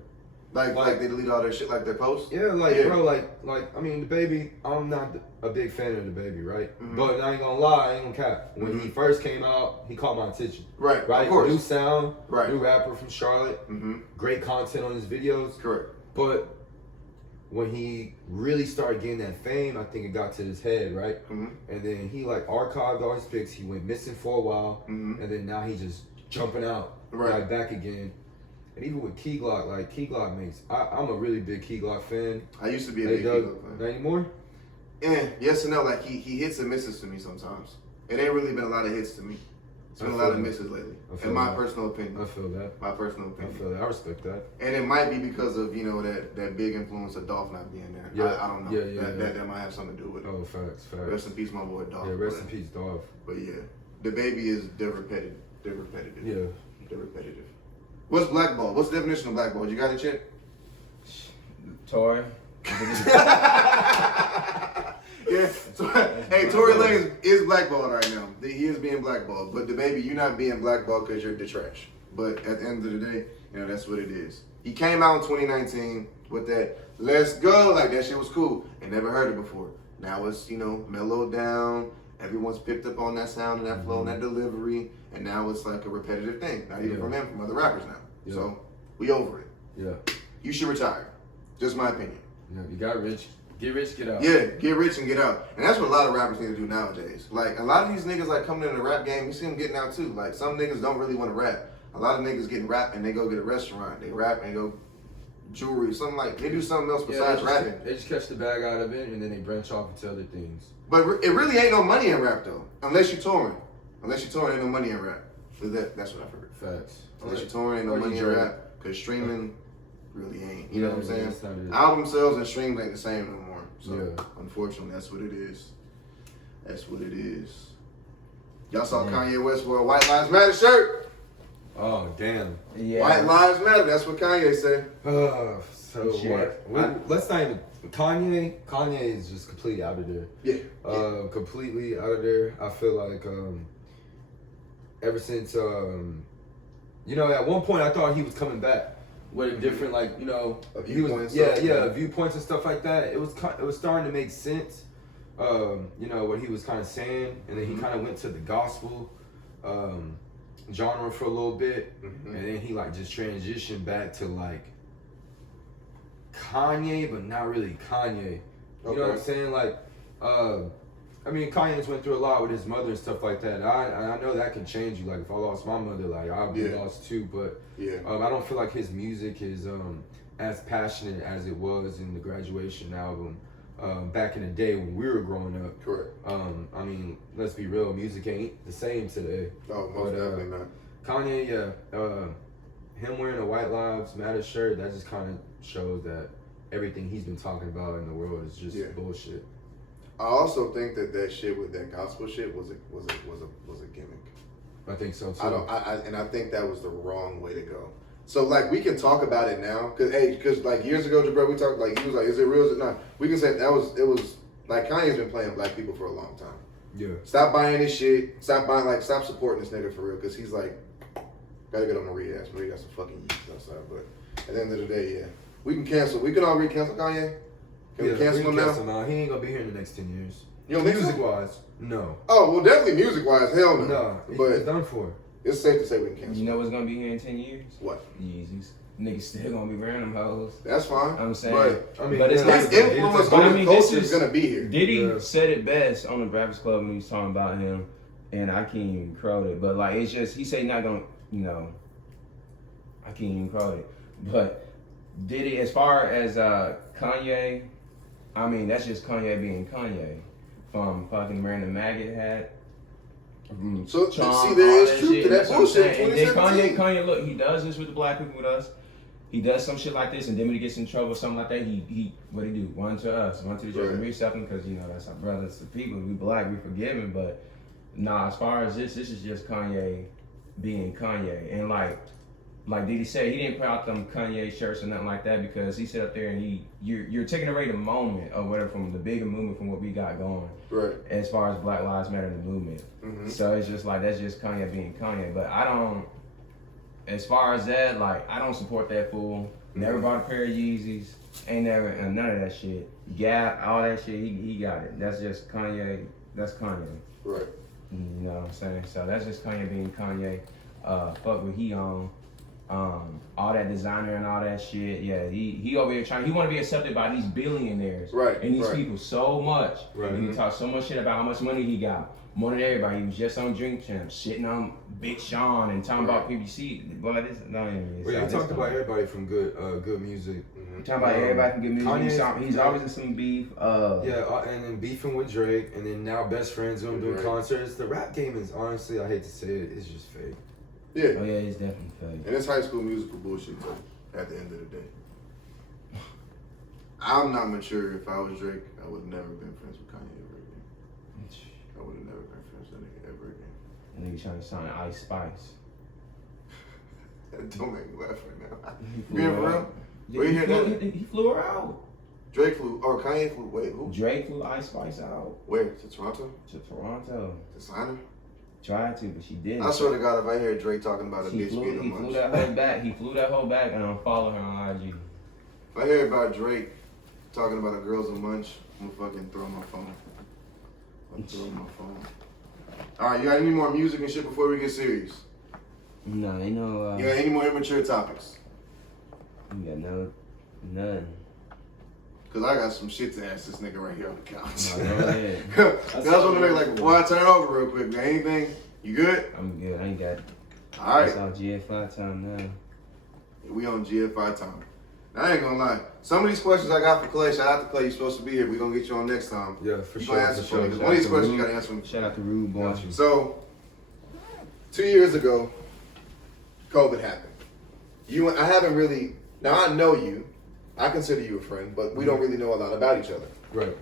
Like they delete all their shit like their posts. Yeah, like Yeah. bro, like I mean, the baby. I'm not a big fan of the baby, right? Mhm. But I ain't gonna lie, I ain't gonna cap. When he Mhm. first came out, he caught my attention. Right, Right, of course. new sound, Right. new rapper from Charlotte, Mm-hmm. great content on his videos. Correct. But when he really started getting that fame, I think it got to his head, right? Mm-hmm. And then he like archived all his pics. He went missing for a while, Mm-hmm. and then now he just jumping out Right. right back again. And even with Key Glock, like Key Glock makes, I'm a really big Key Glock fan. I used to be a Hey, big Doug, Kilo fan. not anymore. Yes and no. Like he hits and misses to me sometimes. It ain't really been a lot of hits to me. It's been I a lot feel of that. misses lately. I feel In my that. personal opinion. I feel that. My personal I opinion. feel that. I respect that. And it might be because of that big influence of Dolph not being there. Yeah. I don't know. Yeah, That might have something to do with it. Oh, facts, facts. Rest in peace, my boy Dolph. Yeah, rest in but, peace, Dolph. But yeah, the baby is they're repetitive. They're repetitive. Yeah. They're repetitive. What's blackball? What's the definition of blackball? You got it yet? Tory. Yeah. So, hey, Tory Lanez is blackballed right now. He is being blackballed. But the baby, you're not being blackballed because you're the trash. But at the end of the day, that's what it is. He came out in 2019 with that "Let's Go," like that shit was cool. I never heard it before. Now it's mellowed down. Everyone's picked up on that sound and that flow and that delivery, and now it's like a repetitive thing. Not even Yeah. from him, from other rappers now. Yeah. So we over it. Yeah. you should retire. Just my opinion. You know, you got rich. Get rich, get out. Yeah, get rich and get out. And that's what a lot of rappers need to do nowadays. Like, a lot of these niggas, like, coming in the rap game, you see them getting out, too. Like, some niggas don't really want to rap. A lot of niggas getting rap and they go get a restaurant. They rap and go jewelry, something like, they do something else besides rapping. They just catch the bag out of it and then they branch off into other things. But it really ain't no money in rap, though. Unless you're touring. Unless you're touring, ain't no money in rap. That's what I've heard. Facts. Unless you're touring, ain't no Or money in you rap. Because streaming really ain't. You know what I'm saying? That's not it. Album sales and streams ain't the same no more. So, Yeah. unfortunately, that's what it is. That's what it is. Y'all saw Kanye West wear a White Lives Matter shirt? Oh, damn. Yeah. White Lives Matter. That's what Kanye said. So Shit. what? Let's not even. Kanye is just completely out of there. Yeah. Completely out of there. I feel like ever since you know, at one point I thought he was coming back with a different, like, you know, he was viewpoints and stuff like that. It was starting to make sense. You know what he was kind of saying, and then he kind of went to the gospel genre for a little bit, and then he like just transitioned back to like Kanye, but not really Kanye. You know what I'm saying? Like, I mean, Kanye's went through a lot with his mother and stuff like that. I know that can change you. Like, if I lost my mother, like, I'll be lost too. But I don't feel like his music is as passionate as it was in the Graduation album back in the day when we were growing up. Correct. I mean, let's be real, music ain't the same today. Oh, most definitely not. Kanye, him wearing a White Lives Matter shirt, that just kind of shows that everything he's been talking about in the world is just bullshit. I also think that shit with that gospel shit was a gimmick. I think so too. I think that was the wrong way to go. So like we can talk about it now, cause like years ago, Jabbar, we talked like he was like, is it real? Is it not? We can say it was like Kanye's been playing black people for a long time. Yeah. Stop buying this shit. Stop supporting this nigga for real, cause he's like, gotta get on Maria's. Maria got some fucking yeast outside. But at the end of the day, yeah, we can cancel. We can all re-cancel Kanye. Can we cancel him now? He ain't gonna be here in the next 10 years. You don't think so? Music wise, no. Oh well, definitely music wise, hell no. No, but it's done for. it's safe to say we can cancel. You know what's gonna be here in 10 years? What? Yeezys. Niggas still gonna be wearing them hoes. That's fine. I'm saying, but I mean, but it's yeah, not. his influence But I on mean, the this culture is is gonna be here. Diddy said it best on the Breakfast Club when he was talking about him, and I can't even quote it. But like, it's just he said not gonna, you know, I can't even quote it. But Diddy, as far as Kanye, I mean that's just Kanye being Kanye, from fucking wearing the maggot hat. So Charm, see, there all is truth shit. to that That's what I'm bullshit. saying. And then 2017. Kanye, look, he does this with the black people with us. He does some shit like this, and then when he gets in trouble or something like that, he what he do? One to us, one to the church. Right. We accept him because, you know, that's our brothers, the people. We black, we forgive him. But nah, as far as this is just Kanye being Kanye. And like Diddy said, he didn't put out them Kanye shirts or nothing like that because he sat up there and you're taking away the moment or whatever from the bigger movement from what we got going. Right. As far as Black Lives Matter the movement. So it's just like, that's just Kanye being Kanye. But I don't, as far as that, like, I don't support that fool. Never bought a pair of Yeezys. Ain't never, none of that shit. Gap, all that shit, he got it. That's just Kanye, that's Kanye. Right. You know what I'm saying? So that's just Kanye being Kanye. Fuck what he on. All that designer and all that shit. Yeah, he over here trying. He want to be accepted by these billionaires, Right, And these right. people so much. Right. And he talks so much shit about how much money he got, more than everybody. He was just on Drink Champs, shitting on Big Sean and talking about PBC. Boy, this no. Well, he talked about everybody from good music. Talking about everybody can get music. Kanye's- He's always in some beef. And then beefing with Drake, and then now best friends with him doing Right. concerts. The rap game is honestly, I hate to say it, it's just fake. Yeah. Oh yeah, it's definitely fake. And it's high school musical bullshit too, at the end of the day. I'm not mature. If I was Drake, I would have never been friends with Kanye ever again. I would have never been friends with that nigga ever again. And nigga trying to sign Ice Spice. Don't make me laugh right now. He You hear flew for her real? out. Where you hear that? He flew her out. Drake flew, or Kanye flew, wait, who? Drake flew Ice Spice out Where? To Toronto? to Toronto. To sign her? Tried to, but she didn't. I swear to God, if I hear Drake talking about a he bitch being a flew munch. that hoe back. He flew that hoe back and unfollowed her on IG. If I hear about Drake talking about a girl's a munch, I'm gonna fucking throw my phone. I'm throw my phone. Alright, you got any more music and shit before we get serious? No, ain't no. You got any more immature topics? You got no. None. Cause I got some shit to ask this nigga right here on the couch. No, go ahead. Cause I was wondering, like, before I turn it over real quick, man, anything? You good? I'm good. I ain't got. All right. It's on GFI time now. We on GFI time. Now, I ain't gonna lie. Some of these questions I got for Clay, shout out to Clay, you're supposed to be here. We're gonna get you on next time. Yeah, for You sure. gonna answer For for me. sure. 'Cause one of these questions you gotta answer for me. Shout out to Rude Boy. So, 2 years ago, COVID happened. I haven't really, now I know you, I consider you a friend, but we don't really know a lot about each other. Right.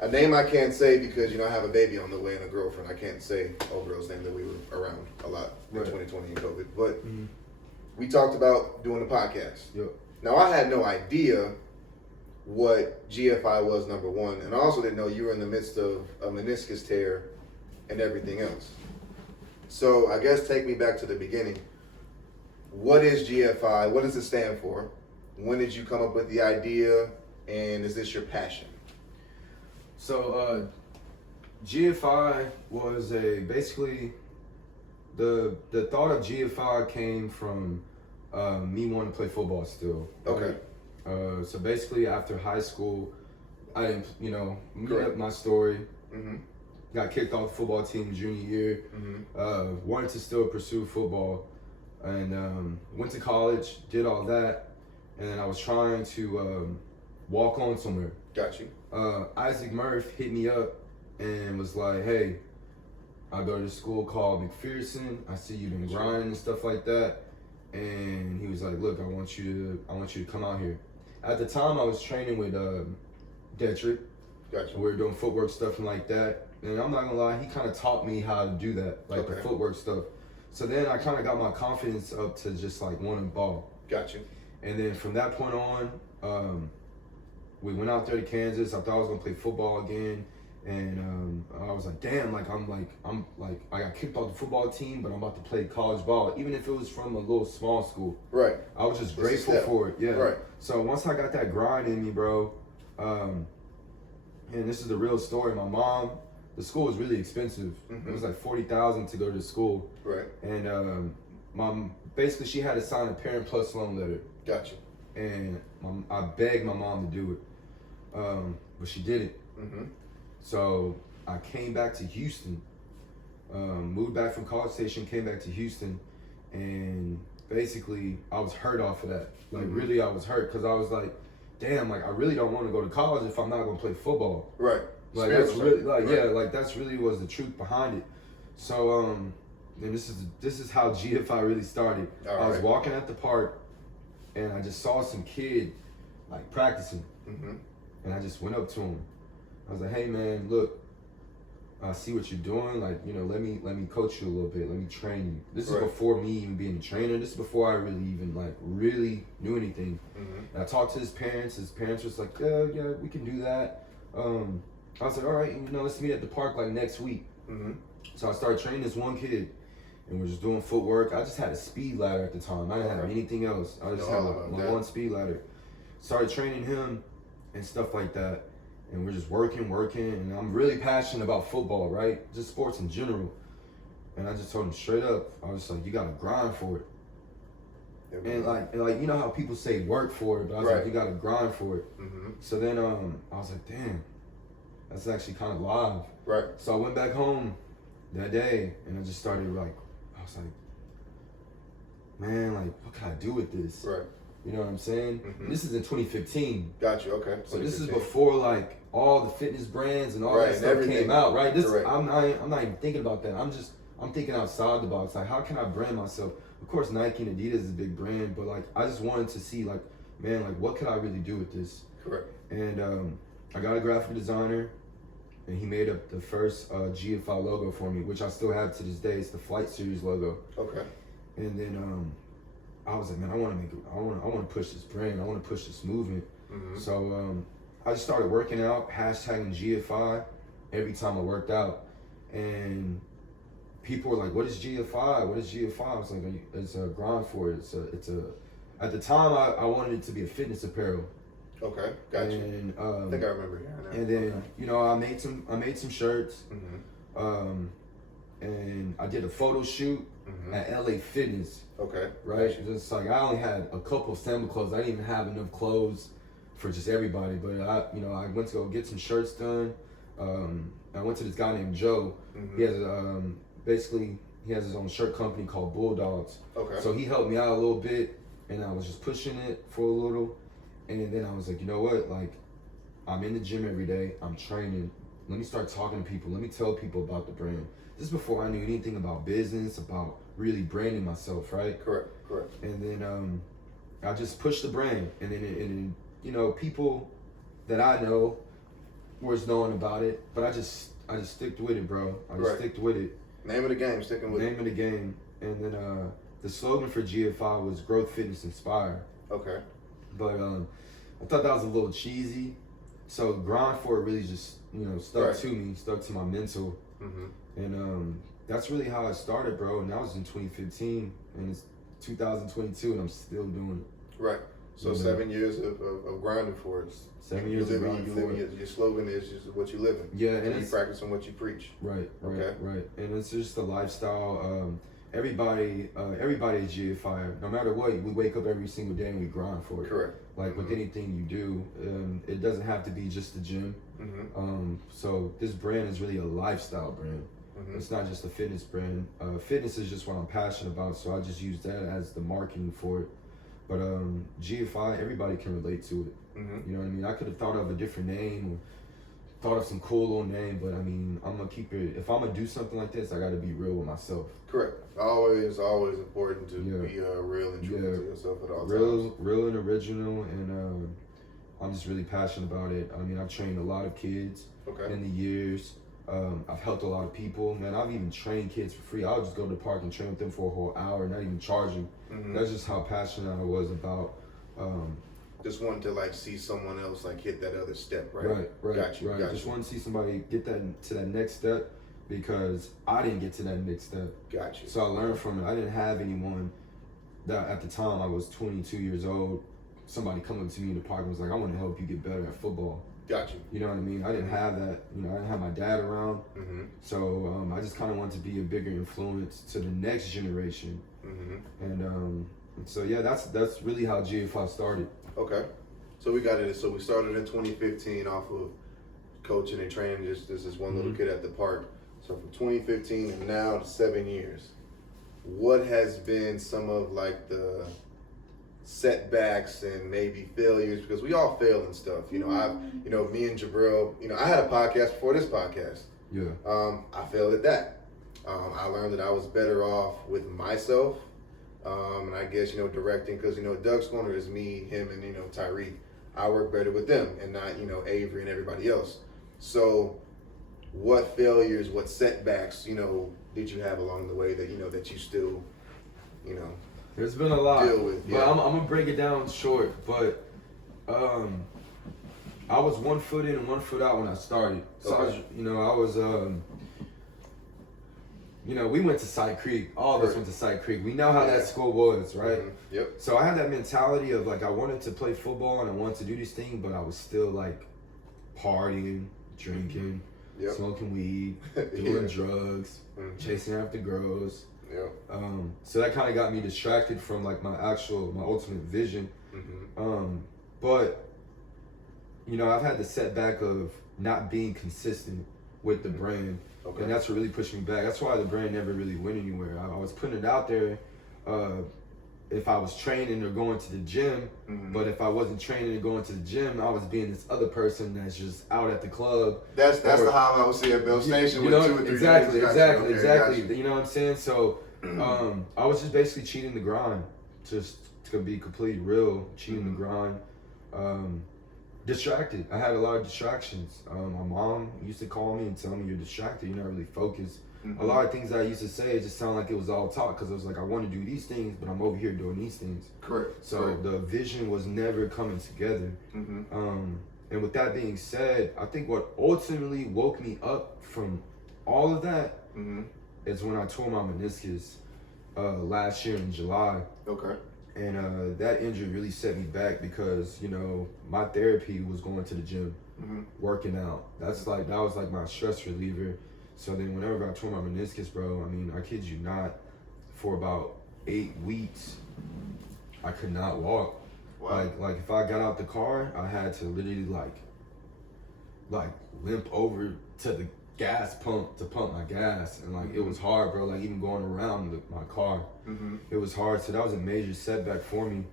A name I can't say because, I have a baby on the way and a girlfriend. I can't say old girl's name that we were around a lot in Right. 2020 and COVID. But we talked about doing a podcast. Yep. Now, I had no idea what GFI was, number one, and I also didn't know you were in the midst of a meniscus tear and everything else. So I guess take me back to the beginning. What is GFI? What does it stand for? When did you come up with the idea? And is this your passion? So GFI was basically the thought of GFI came from me wanting to play football still. Okay. So basically after high school, I didn't, meet Correct. up my story. Mm-hmm. Got kicked off the football team junior year. Mm-hmm. Wanted to still pursue football, and went to college, did all that, and then I was trying to walk on somewhere. Got you. Isaac Murph hit me up and was like, "Hey, I go to this school called McPherson. I see you've been grinding and stuff like that." And he was like, "Look, I want you to come out here." At the time, I was training with Detrick. Got you. We were doing footwork stuff and like that. And I'm not gonna lie, he kind of taught me how to do that, like the Okay. footwork stuff. So then I kind of got my confidence up to just like wanting ball. Got you. And then from that point on, we went out there to Kansas. I thought I was gonna play football again, and I was like, damn, I got kicked off the football team, but I'm about to play college ball, even if it was from a little small school. Right. I was just It's a grateful step. for it. Yeah. Right. So once I got that grind in me, bro, and this is the real story. My mom, the school was really expensive. Mhm. It was like $40,000 to go to school, Right. and mom basically she had to sign a Parent Plus loan letter. Got you. And I begged my mom to do it, but she did it. Mm-hmm. So I came back to Houston, moved back from College Station, came back to Houston, and basically I was hurt off of that. Like Mhm. really, I was hurt because I was like, damn, like I really don't want to go to college if I'm not gonna play football. Right. Like Spirit that's was really right. like yeah, like that's really was the truth behind it. So and this is how GFI really started. All I was right. walking at the park, and I just saw some kid like practicing, Mm-hmm. and I just went up to him. I was like, "Hey man, look, I see what you're doing. Like, let me coach you a little bit. Let me train you." This is Right. before me even being a trainer. This is before I really even really knew anything. Mm-hmm. And I talked to his parents. His parents was like, "Yeah, we can do that." I was like, "All right, let's meet at the park like next week." Mm-hmm. So I started training this one kid, and we're just doing footwork. I just had a speed ladder at the time. I didn't have Okay. anything else. I just Know had all about my that. one speed ladder. Started training him and stuff like that. And we're just working. And I'm really passionate about football, right? Just sports in general. And I just told him straight up, I was like, you gotta grind for it. And like you know how people say work for it, but I was Right. like, you gotta grind for it. Mm-hmm. So then I was like, damn, that's actually kind of live. Right. So I went back home that day and I just started I was like, man, like what can I do with this? Right. You know what I'm saying? Mhm. This is in 2015. Got you. Okay. So this is 2015. before like all the fitness brands and all Right, that and stuff everything. came out, right? This Correct. I'm not even thinking about that. I'm thinking outside the box. Like how can I brand myself? Of course Nike and Adidas is a big brand, but like I just wanted to see like, man, like what could I really do with this? Correct. And I got a graphic designer and he made up the first GFI logo for me, which I still have to this day. It's the Flight Series logo. Okay. And then I was like, man, I want to push this brand. I want to push this movement. Mm-hmm. So I just started working out, hashtagging GFI every time I worked out. And people were like, what is GFI? What is GFI? I was like, it's a grind for it. It's a at the time I wanted it to be a fitness apparel. Okay. Got you. And I think I remember hearing that. and then I made some shirts. Mm-hmm. And I did a photo shoot at LA Fitness. Okay. Right? Just like I only had a couple of sample clothes. I didn't even have enough clothes for just everybody. But I went to go get some shirts done. I went to this guy named Joe. He has basically he has his own shirt company called Bulldogs. Okay. So he helped me out a little bit, and I was just pushing it for a little, and then I was like, you know what? Like, I'm in the gym every day. I'm training. Let me start talking to people. Let me tell people about the brand. This is before I knew anything about business, about really branding myself, right? Correct. And then I just pushed the brand, and then you know, people that I know was knowing about it, but I just sticked with it, bro. I just sticked with it. Name of the game, sticking with Name of the game. And then the slogan for GFI was Growth, Fitness, Inspire. Okay. But I thought that was a little cheesy. So grind for it really just, you know, stuck to me, stuck to my mental. And that's really how I started, bro. And that was in 2015, and it's 2022, and I'm still doing it. Right. So 7 years of grinding for it. 7 years of grinding for it. Your slogan is just what you live in. Yeah, and you practicing what you preach. Right. Okay. Right. And it's just a lifestyle. Everybody is GFI. No matter what, we wake up every single day and we grind for it. Correct. Like with anything you do, it doesn't have to be just the gym. So this brand is really a lifestyle brand. It's not just a fitness brand. Fitness is just what I'm passionate about, so I just use that as the marketing for it. But GFI, everybody can relate to it. You know what I mean? I could have thought of a different name or thought of some cool little name, but I mean, I'm gonna keep it. If I'm gonna do something like this, I gotta be real with myself. Correct. Always important to be real and true to yourself at all times. Real and original, and I'm just really passionate about it. I mean, I've trained a lot of kids in the years. I've helped a lot of people. Man, I've even trained kids for free. I would just go to the park and train with them for a whole hour, not even charging. That's just how passionate I was about. Just wanting to like see someone else like hit that other step, right? Right. Got you. Just want to see somebody get that to that next step, because I didn't get to that next step. Got you. So I learned from it. I didn't have anyone that at the time I was 22 years old. Somebody come up to me in the park and was like, "I want to help you get better at football." Got you. You know what I mean? I didn't have that. You know, I didn't have my dad around. So I just kind of wanted to be a bigger influence to the next generation. And so yeah, that's really how GFI started. Okay. So we got it. So we started in 2015 off of coaching and training just this one little kid at the park. So from 2015 and now to 7 years, what has been some of like the setbacks and maybe failures, because we all fail and stuff. You know, me and Jabril, I had a podcast before this podcast. Yeah. I failed at that. I learned that I was better off with myself. And I guess, directing, because, Doug's Corner is me, him, and, Tyreek. I work better with them and not, Avery and everybody else. So what failures, what setbacks, did you have along the way that, that you still, There's been a lot, deal with? but I'm gonna break it down short. But I was 1 foot in and 1 foot out when I started. So we went to Side Creek. All of us went to Side Creek. We know how that school was, right? Yep. So I had that mentality of like I wanted to play football and I wanted to do these things, but I was still like partying, drinking, smoking weed, doing drugs, chasing after girls. So that kind of got me distracted from like my ultimate vision. But I've had the setback of not being consistent with the brand. And that's what really pushed me back. That's why the brand never really went anywhere. I was putting it out there if I was training or going to the gym. But if I wasn't training or going to the gym, I was being this other person that's just out at the club. That's the how I would see at Bell Station with 2 or 3 exactly. Gotcha. You know what I'm saying? So I was just basically cheating the grind. Just to be completely real, cheating the grind. Distracted. I had a lot of distractions. My mom used to call me and tell me, "You're distracted. You're not really focused." A lot of things I used to say just sound like it was all talk, because it was like I want to do these things, but I'm over here doing these things. Correct. So the vision was never coming together. And with that being said, I think what ultimately woke me up from all of that is when I tore my meniscus last year in July. Okay. And that injury really set me back because, my therapy was going to the gym, working out. That was like my stress reliever. So then whenever I tore my meniscus, bro, I mean, I kid you not, for about 8 weeks, I could not walk. Wow. Like if I got out the car, I had to literally like limp over to the gas pump to pump my gas, and like it was hard, bro. Like even going around my car, it was hard. So that was a major setback for me.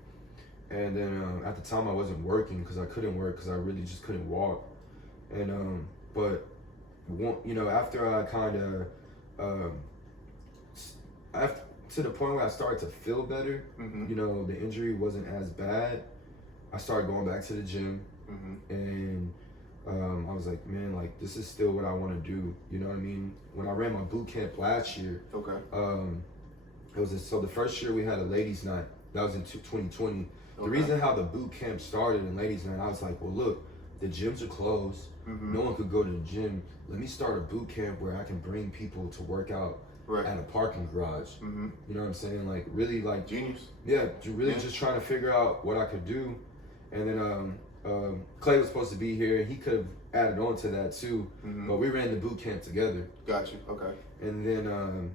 And then at the time I wasn't working because I couldn't work because I really just couldn't walk. And but you know, after I kind of after to the point where I started to feel better, you know, the injury wasn't as bad. I started going back to the gym, and I was like, man, like this is still what I want to do. You know what I mean? When I ran my boot camp last year, it was so the first year we had a ladies' night. That was in 2020. The reason how the boot camp started in ladies' night, I was like, well, look, the gyms are closed. No one could go to the gym. Let me start a boot camp where I can bring people to work out at a parking garage. You know what I'm saying? Like really, like Genius. Yeah, really just trying to figure out what I could do. And then Clay was supposed to be here, and he could have added on to that too. But we ran the boot camp together. Got you. Okay. And then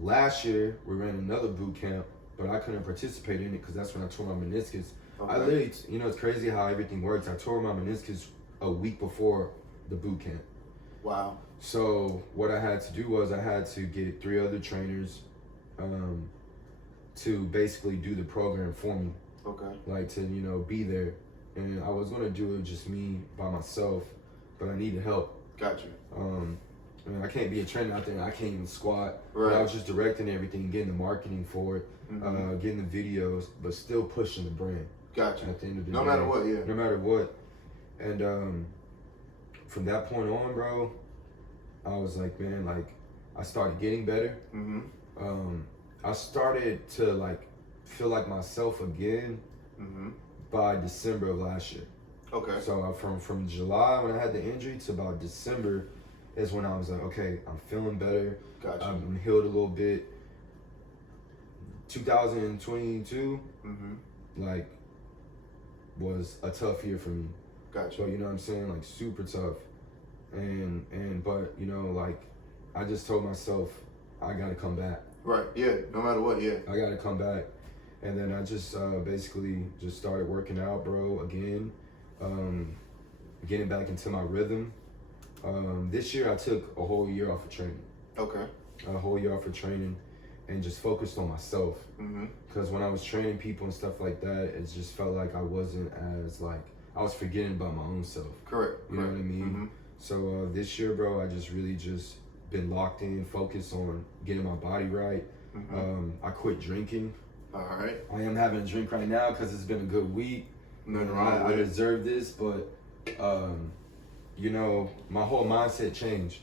last year we ran another boot camp, but I couldn't participate in it because that's when I tore my meniscus. I literally, you know, it's crazy how everything works. I tore my meniscus a week before the boot camp. Wow. So what I had to do was I had to get 3 other trainers to basically do the program for me. Okay. Like to, you know, be there. And I was gonna do it just me by myself, but I needed help. Got you. I mean, I can't be a trainer out there. I can't even squat. Right. But I was just directing everything, getting the marketing for it, getting the videos, but still pushing the brand. Got you. At the end of the No day. matter what, yeah. No matter what. And from that point on, bro, I was like, man, like I started getting better. I started to like feel like myself again by December of last year. Okay. So from July when I had the injury to about December is when I was like, okay, I'm feeling better. Gotcha. I'm healed a little bit. 2022, like, was a tough year for me. Gotcha. So you know what I'm saying, like super tough. But you know, like, I just told myself I gotta come back. Right. Yeah. No matter what. Yeah. I gotta come back. And then I just basically just started working out, bro, again. Getting back into my rhythm. This year I took a whole year off of training. Okay. A whole year off of training and just focused on myself. Because when I was training people and stuff like that, it just felt like I wasn't as like, I was forgetting about my own self. Correct. You know what I mean? So this year, bro, I just really just been locked in, focused on getting my body right. I quit drinking. All right. I am having a drink right now because it's been a good week. Nothing wrong I with it. deserve this, but you know, my whole mindset changed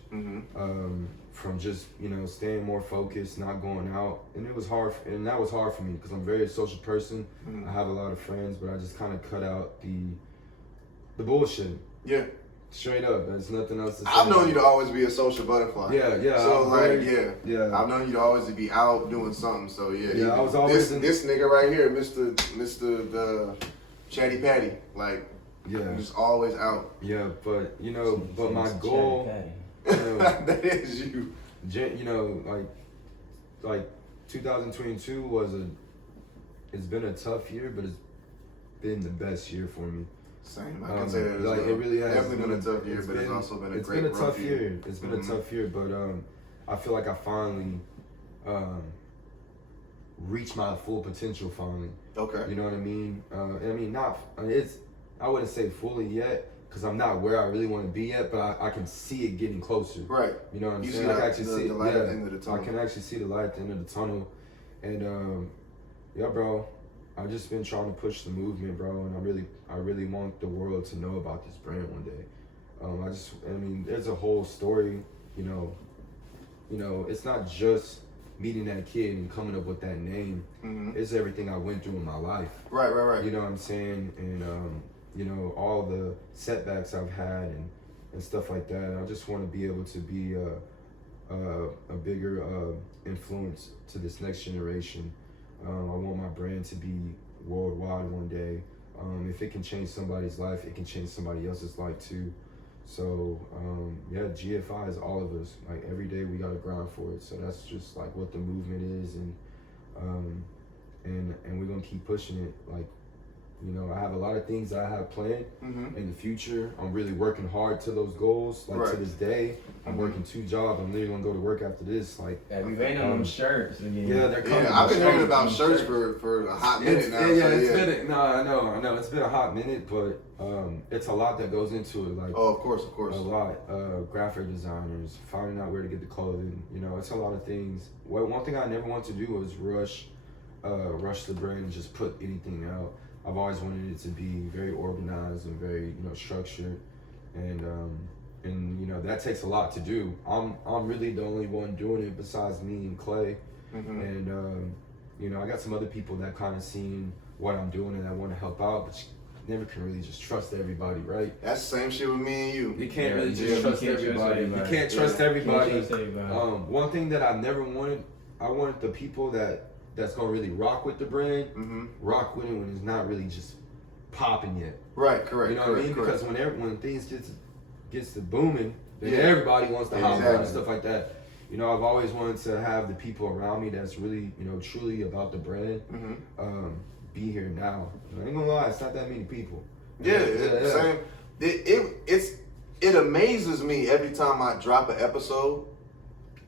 from just, you know, staying more focused, not going out, and it was hard, and that was hard for me because I'm a very social person. I have a lot of friends, but I just kind of cut out the bullshit. Yeah. Straight up, there's nothing else to say. I've known you to always be a social butterfly. Yeah. So I'm like, very- yeah. I've known you to always be out doing something. So yeah. Yeah, I was always this nigga right here, Mr. the Chatty Patty, like, Yeah. just always out. Yeah, but you know, but my goal, you know, That is you. you know, like 2022 it's been a tough year, but it's been the best year for me. Same. I can say that as like well. it really has Definitely been a tough year, but it's also been a great It's been a rough tough year. It's been a tough year, but I feel like I finally reached my full potential finally. Okay. You know what I mean? I mean, I wouldn't say fully yet, because I'm not where I really want to be yet, but I can see it getting closer. Right. You know what I'm You saying? see I can the- actually the- see the light at the end of the tunnel. I can actually see the light at the end of the tunnel. And yeah, bro, I've just been trying to push the movement, bro, and I really want the world to know about this brand one day. I mean, there's a whole story, you know, it's not just meeting that kid and coming up with that name. It's everything I went through in my life. Right. You know what I'm saying? And you know, all the setbacks I've had and stuff like that. I just want to be able to be a bigger influence to this next generation. I want my brand to be worldwide one day. If it can change somebody's life, it can change somebody else's life too. So yeah, GFI is all of us. Like every day we gotta grind for it. So that's just like what the movement is, and and we're gonna keep pushing it. Like, you know, I have a lot of things that I have planned in the future. I'm really working hard to those goals. Like to this day, I'm working 2 jobs. I'm literally gonna go to work after this. Like, Yeah, we waiting on them shirts again. yeah, they're coming. Yeah, I've been hearing about shirts for a hot minute now. I know. It's been a hot minute, but it's a lot that goes into it. Like, Oh, of course. a lot. Graphic designers, finding out where to get the clothing. You know, it's a lot of things. Well, one thing I never want to do was rush the brand and just put anything out. I've always wanted it to be very organized and very, you know, structured, and you know that takes a lot to do. I'm really the only one doing it besides me and Clay, and you know I got some other people that kind of seen what I'm doing and I want to help out, but you never can really just trust everybody, right? That's the same shit with me and you. You can't really Yeah, just trust you can't trust everybody. You everybody. can't trust Yeah, everybody. can't trust everybody. One thing that I never wanted, I wanted the people that's gonna really rock with the brand, rock with it when it's not really just popping yet. Right, correct. You know correct, what I mean? correct. Because when things gets to booming, then Yeah. everybody wants to hop on Exactly. and stuff like that. You know, I've always wanted to have the people around me that's really, you know, truly about the brand, be here now. I ain't gonna lie, it's not that many people. Yeah, same. It amazes me every time I drop an episode.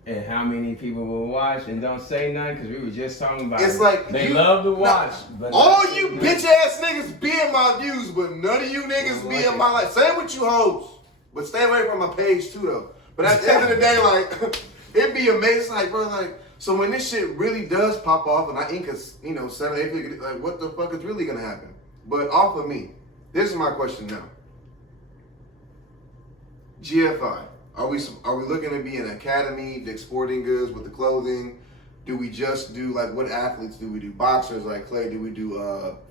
And how many people will watch and don't say nothing because we were just talking about It's it. like they you- love to watch. But All you bitch ass niggas be in my views, but none of you niggas be in my life. Same with you hoes, but stay away from my page too though. But at the end of the day, like it'd be amazing. It's like, bro, like so when this shit really does pop off and I ink a 7-8 figure, like what the fuck is really gonna happen? But off of me, this is my question now. GFI. Are we looking to be an academy, Dick's Sporting Goods with the clothing? Do we just do like what athletes do we do? Boxers like Clay? Do we do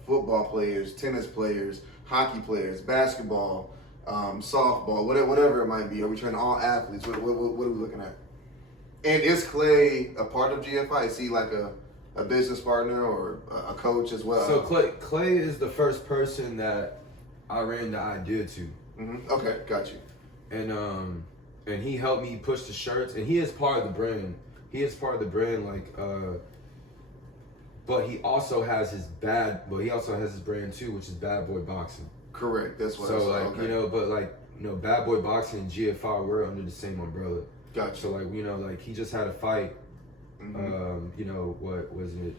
football players, tennis players, hockey players, basketball, softball, whatever it might be? Are we trying all athletes? What are we looking at? And is Clay a part of GFI? Is he like a business partner or a coach as well? So Clay is the first person that I ran the idea to. Okay, got you. And he helped me push the shirts, and he is part of the brand. Like, but he also has his brand too, which is Bad Boy Boxing. Correct. That's what I So saw. like, Okay. you know, but like, you know, Bad Boy Boxing and GFI, we're under the same umbrella. Gotcha. So like, you know, like he just had a fight. You know, what was it?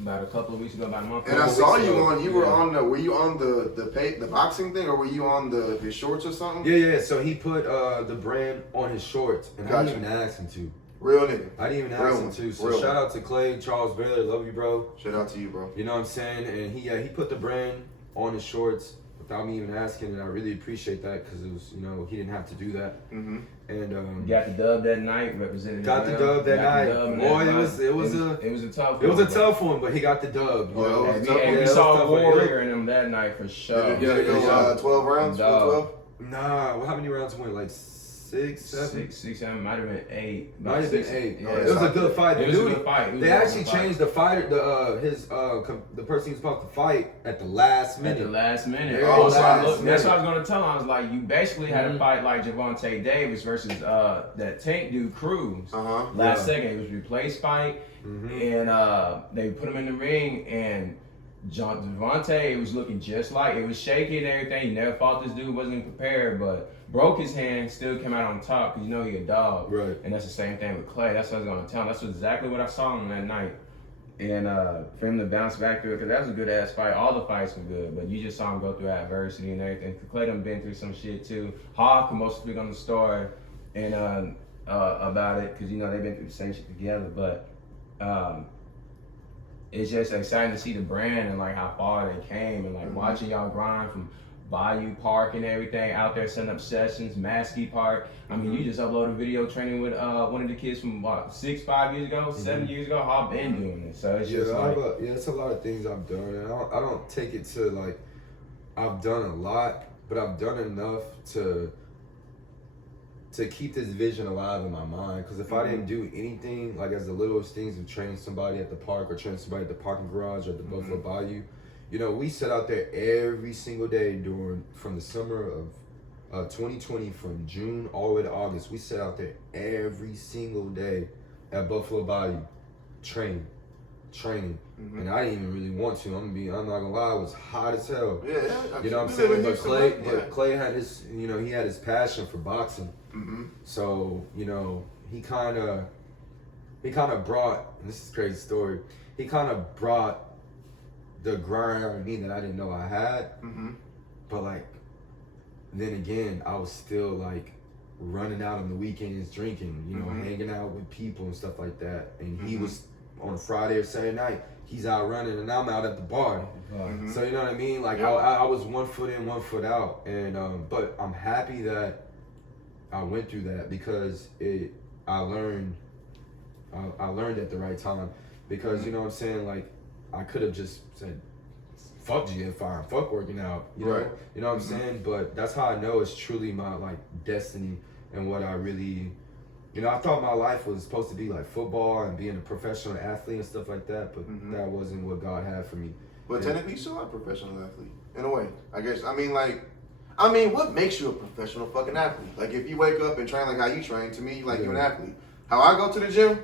about a couple of weeks ago, about a month And ago. I saw you ago, on. You were yeah. on the. Were you on the boxing thing, or were you on the shorts or something? Yeah. So he put the brand on his shorts, and I Gotcha. didn't even ask him to. Real nigga. I didn't even Real ask him one. to. So Real shout one. out to Clay, Charles Baylor, love you, bro. Shout out to you, bro. You know what I'm saying? And he put the brand on his shorts without me even asking, and I really appreciate that because it was, you know, he didn't have to do that. And Got the dub that night, represented. Got the well. dub that Got the night. dub Boy, that it night. was a tough. it was a one, tough one, but he got the dub. You Oh, know? it was And tough. we, and Yeah, we it was saw tough. Warrior in him that night for sure. Did it go 12 rounds? Dog. 12? Nah, how many rounds went? Like 6, 7? 6, 7, might have been 8. Might have been 8. Yeah, It was a good fight. It was a Dude, good fight. It was They a good actually fight. changed the fighter, the person he was supposed to fight at the last At minute. the last minute. Oh, So last that's what I minute. was gonna tell him. I was like, you basically had a fight like Javante Davis versus that Tank dude Cruz. Uh-huh. Last Yeah. second, it was a replaced fight, and they put him in the ring, and Javante, it was looking just like it was shaky and everything. He never fought this dude, wasn't prepared, but broke his hand, still came out on top because you know he a dog. Right. And that's the same thing with Clay. That's what I was gonna tell him. That's exactly what I saw him that night. And for him to bounce back through it, because that was a good ass fight. All the fights were good, but you just saw him go through adversity and everything. Clay done been through some shit too. Hawk can most speak on the story and about it, because you know they've been through the same shit together. But it's just exciting to see the brand and like how far they came, and like watching y'all grind from Bayou Park and everything out there setting up sessions, Maskey Park. I mean, you just uploaded a video training with one of the kids from what, 5 years ago, 7 years ago. I've been doing this, so it's just like It's a lot of things I've done, and I don't take it to like I've done a lot, but I've done enough to keep this vision alive in my mind. Because if I didn't do anything, like as the littlest things of training somebody at the park or training somebody at the parking garage or at the Buffalo Bayou, you know, we sat out there every single day from the summer of 2020, from June all the way to August. We sat out there every single day at Buffalo Bayou training. training, and I didn't even really want to. I'm not gonna lie, it was hot as hell. Yeah, You know what I'm saying? But Clay had his, you know, he had his passion for boxing. So, you know, he kind of brought, and this is a crazy story, he kind of brought the grind out of me that I didn't know I had. But like, then again, I was still like running out on the weekends, drinking, you know, hanging out with people and stuff like that. And he was on a Friday or Saturday night, he's out running and I'm out at the bar. So you know what I mean? Like I was 1 foot in, 1 foot out. And but I'm happy that I went through that because I learned at the right time. Because you know what I'm saying, like I could have just said, fuck GFI and fuck working out, you know? You know what I'm saying? But that's how I know it's truly my like destiny and what I really, you know, I thought my life was supposed to be like football and being a professional athlete and stuff like that, but that wasn't what God had for me. But technically, you still are a professional athlete in a way, I guess. I mean, what makes you a professional fucking athlete? Like, if you wake up and train like how you train, to me, like you're an athlete. How I go to the gym,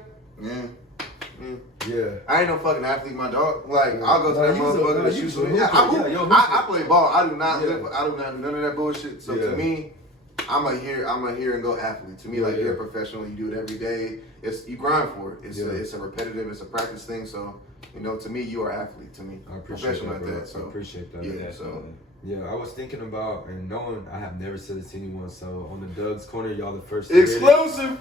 Yeah. I ain't no fucking athlete, my dog. Like, I'll go to that motherfucker to shoot some. Yeah, hooper. I play ball. I do not do none of that bullshit. So to me, I'm a here and go athlete. To me, like you're a professional. You do it every day. You grind for it. It's a repetitive. It's a practice thing. So you know, to me, you are an athlete. To me, I appreciate professional that, at that. So I appreciate that. Yeah. So. Yeah, I was thinking about, and knowing I have never said this to anyone, so on the Doug's Corner, y'all the first to hear it. Exclusive.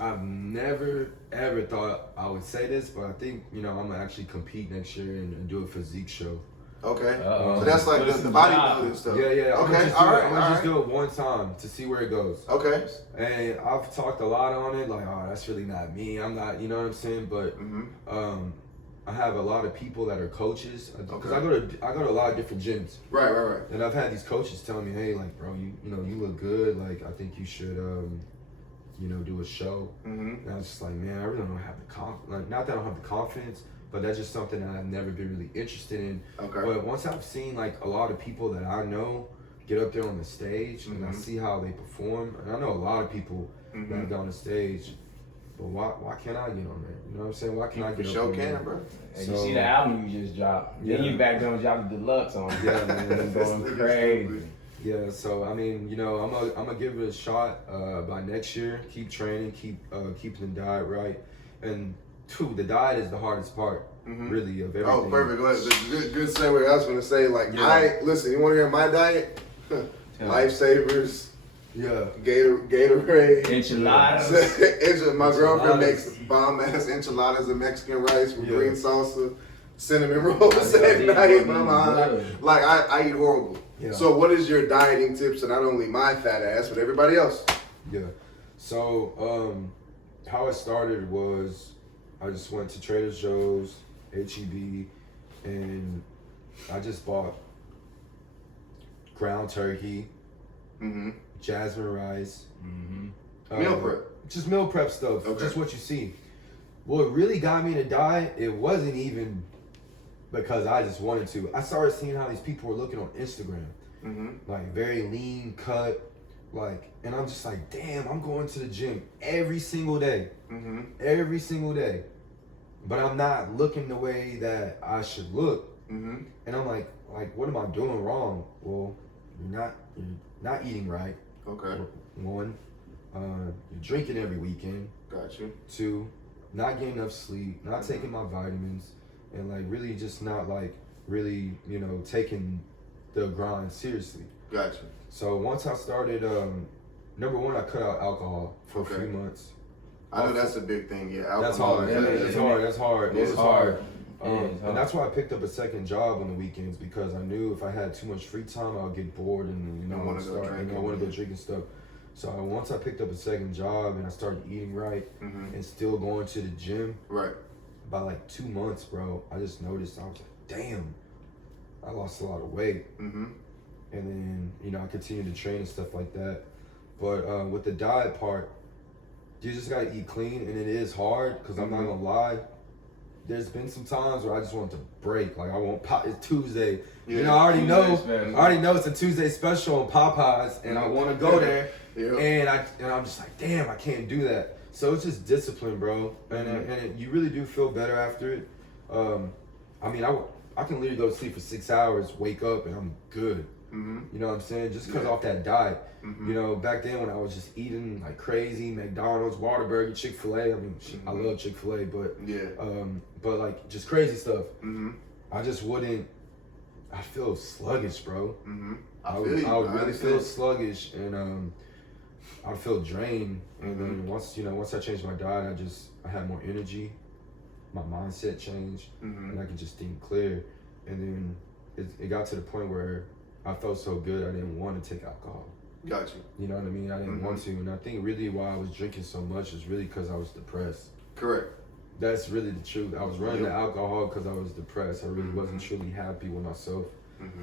I've never ever thought I would say this, but I think, you know, I'm gonna actually compete next year and do a physique show. Okay. So that's like the bodybuilding stuff. Yeah. Okay. I'm gonna just do it one time to see where it goes. Okay. And I've talked a lot on it, like, oh, that's really not me. I'm not, you know what I'm saying? But I have a lot of people that are coaches because I go to a lot of different gyms. Right. And I've had these coaches tell me, hey, like, bro, you know, you look good. Like, I think you should, you know, do a show. And I was just like, man, I really don't have the confidence. Like, not that I don't have the confidence, but that's just something that I've never been really interested in. Okay. But once I've seen like a lot of people that I know get up there on the stage and I see how they perform, and I know a lot of people that have got on the stage. But why can't I get on there? You know what I'm saying? Why can't I get up there? Bro. And you see the album you just dropped. Then you back on drop the deluxe on. Yeah, man, going crazy. Yeah, so I mean, you know, I'm gonna give it a shot by next year. Keep training, keep keeping the diet right, and the diet is the hardest part, really, of everything. Oh, perfect. Go ahead. Good segue. I was gonna say, like, listen. You want to hear my diet? Lifesavers. Yeah. Gatorade. Enchiladas. My girlfriend makes bomb ass enchiladas and Mexican rice with green salsa, cinnamon rolls at night. Like I eat horrible. Yeah. So what is your dieting tips to not only my fat ass but everybody else? Yeah. So how it started was I just went to Trader Joe's, HEB, and I just bought ground turkey. Jasmine rice, Meal prep. Just meal prep stuff. Okay. Just what you see. What really got me to diet, it wasn't even because I just wanted to. I started seeing how these people were looking on Instagram, like very lean cut, like, and I'm just like, damn, I'm going to the gym every single day, every single day, but I'm not looking the way that I should look, and I'm like, what am I doing wrong? Well, you're not eating right. Okay. 1, you're drinking every weekend. Got you. 2, not getting enough sleep, not taking my vitamins, and like really just not like really, you know, taking the grind seriously. Got you. So once I started, number 1, I cut out alcohol for a few months. I know that's a big thing. Yeah. That's Alcohol. hard. That's hard. It's hard. And that's why I picked up a second job on the weekends, because I knew if I had too much free time, I'll get bored and, you know, I want to go drinking stuff. So once I picked up a second job and I started eating right and still going to the gym, by like 2 months, bro, I just noticed, I was like, damn, I lost a lot of weight. And then, you know, I continued to train and stuff like that. But with the diet part, you just gotta eat clean, and it is hard, because I'm not gonna lie. There's been some times where I just want to break. Like, I won't pop. It's Tuesday. You know, I already know it's a Tuesday special on Popeyes, and I want to go there. And I'm just like, damn, I can't do that. So it's just discipline, bro, and you really do feel better after it. I mean, I can literally go to sleep for 6 hours, wake up, and I'm good. Mm-hmm. You know what I'm saying? Just because Yeah. off that diet. Mm-hmm. You know, back then when I was just eating like crazy, McDonald's, Whataburger, Chick-fil-A. I mean, I love Chick-fil-A, but Yeah. but like just crazy stuff. Mm-hmm. I just wouldn't. I feel sluggish, bro. Mm-hmm. I feel you. would I really understand. feel sluggish, and I'd feel drained. And then once I changed my diet, I had more energy. My mindset changed, and I could just think clear. And then it got to the point where I felt so good, I didn't want to take alcohol. Got you. You know what I mean? I didn't want to, and I think really why I was drinking so much is really because I was depressed. Correct. That's really the truth. I was running to alcohol because I was depressed. I really wasn't truly happy with myself.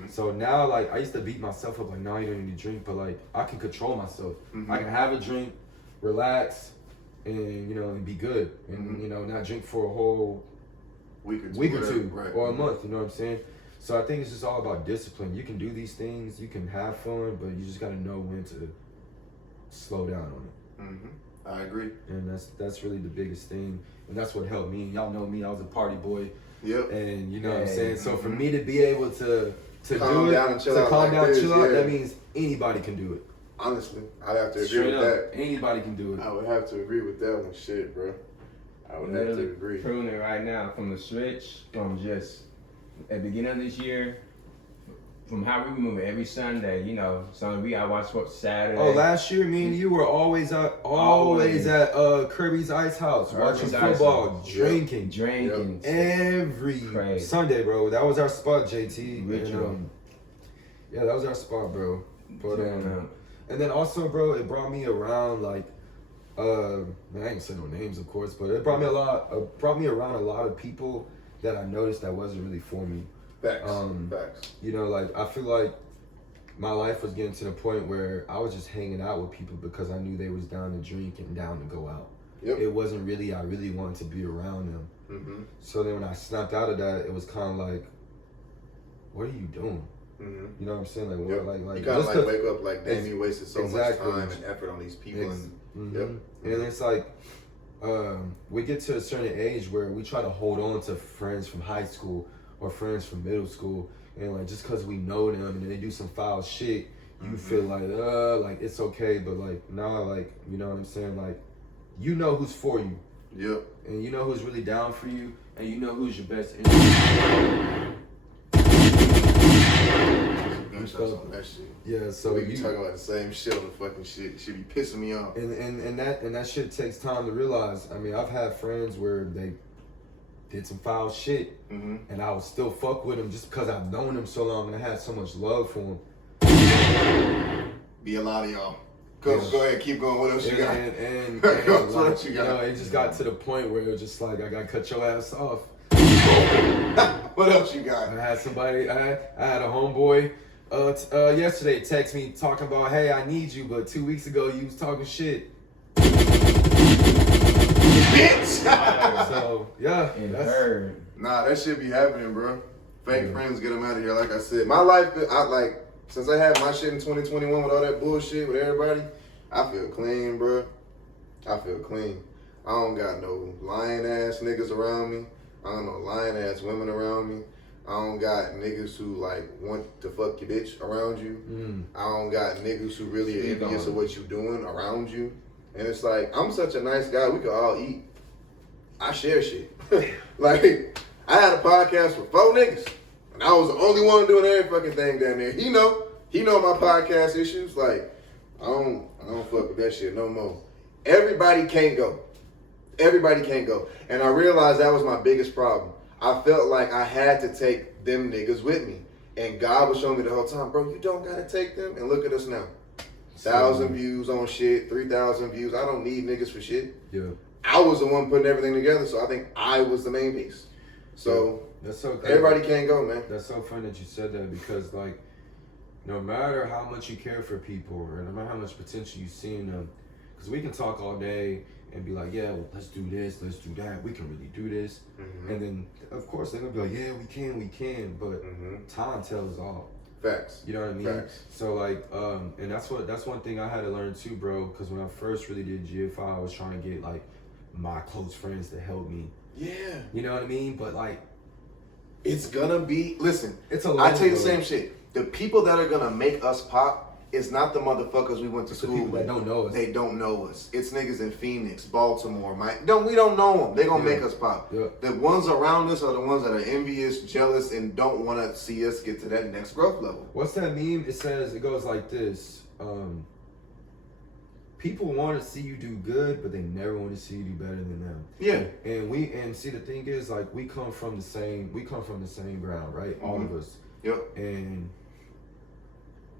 So now, like, I used to beat myself up, like, no, you don't need to drink, but, like, I can control myself. I can have a drink, relax, and, you know, and be good. And, you know, not drink for a whole Week or two, right. or a month, you know what I'm saying? So I think it's just all about discipline. You can do these things, you can have fun, but you just got to know when to slow down on it. I agree. And that's really the biggest thing. And that's what helped me. Y'all know me, I was a party boy. Yep. And you know what I'm Yeah. saying? So for me to be able to Calm do it, down and chill to out calm like down, this, chill out, yeah. that means anybody can do it. Honestly, I'd have to agree Straight with up, that. anybody can do it. I would have to agree with that one. Shit, bro. I would have to Literally agree. proving it right now from the switch, from just at the beginning of this year, from how we move every Sunday, you know, Sunday we gotta watch sports Saturday. Oh, last year, me and you were always Always. at Kirby's Ice House, watching Kirby's Ice football, House. drinking. drinking. Every Crazy. Sunday, bro. That was our spot, JT. Ritual. And, yeah, that was our spot, bro. But Yeah. and then also, bro, it brought me around like, man, I ain't gonna say no names, of course, but it brought me around a lot of people that I noticed that wasn't really for me. Facts. Facts. You know, like I feel like my life was getting to the point where I was just hanging out with people because I knew they was down to drink and down to go out. Yep. It wasn't really I really wanted to be around them. So then when I snapped out of that, it was kind of like, what are you doing? You know what I'm saying? Like, what, Yep. like You kind of just like 'cause- wake up like, damn, you wasted so Exactly. much time and effort on these people. Yep. And it's like, we get to a certain age where we try to hold on to friends from high school or friends from middle school, and like just because we know them and they do some foul shit, you feel like it's okay, but like nah, like you know what I'm saying? Like, you know who's for you, Yep. and you know who's really down for you, and you know who's your best interest. Gunshots on that shit. Yeah, so we be you talking about the same shit on the fucking shit. Shit be pissing me off. and that shit takes time to realize. I mean, I've had friends where they did some foul shit, and I would still fuck with them just because I've known them so long and I had so much love for them. Be a lot of y'all. Go ahead, keep going. What else you got? And What like, else you got? know, it just got to the point where it was just like I gotta cut your ass off. What else you got? I had somebody, I had a homeboy yesterday text me talking about, hey, I need you, but 2 weeks ago you was talking shit. Bitch! So yeah, And that's heard. Nah, that shit be happening, bro. Fake friends, get them out of here. Like I said, my life, since I had my shit in 2021 with all that bullshit with everybody, I feel clean, bro. I feel clean. I don't got no lying ass niggas around me. I don't know lying ass women around me. I don't got niggas who like want to fuck your bitch around you. I don't got niggas who really are Speak envious on of what you doing around you. And it's like, I'm such a nice guy, we could all eat. I share shit. Like, I had a podcast with 4 niggas. And I was the only one doing every fucking thing down there. He know my podcast issues. Like, I don't fuck with that shit no more. Everybody can't go. Everybody can't go. And I realized that was my biggest problem. I felt like I had to take them niggas with me. And God was showing me the whole time, bro, you don't gotta take them. And look at us now. 1,000 views on shit, 3,000 views. I don't need niggas for shit. yeah. I was the one putting everything together, so I think I was the main piece. So That's so everybody can't go, man. That's so funny that you said that because like, no matter how much you care for people or no matter how much potential you see in them, because we can talk all day and be like, yeah, well, let's do this, let's do that, we can really do this, and then of course they're gonna be like, yeah, we can, but time tells all. Facts. You know what I mean? Facts. So like, and that's one thing I had to learn too, bro. Because when I first really did GFI, I was trying to get like my close friends to help me. Yeah. You know what I mean? But like, It's gonna be. Listen, it's a. I tell you the learning same shit. The people that are gonna make us pop is not the motherfuckers we went to It's the school people with. that don't know us. They don't know us. It's niggas in Phoenix, Baltimore. We don't know them. They gonna Yeah. make us pop. Yeah. The ones around us are the ones that are envious, jealous, and don't want to see us get to that next growth level. What's that meme? It goes like this. People want to see you do good, but they never want to see you do better than them. Yeah. And see the thing is, like, we come from the same ground, right? All of us. Yep. And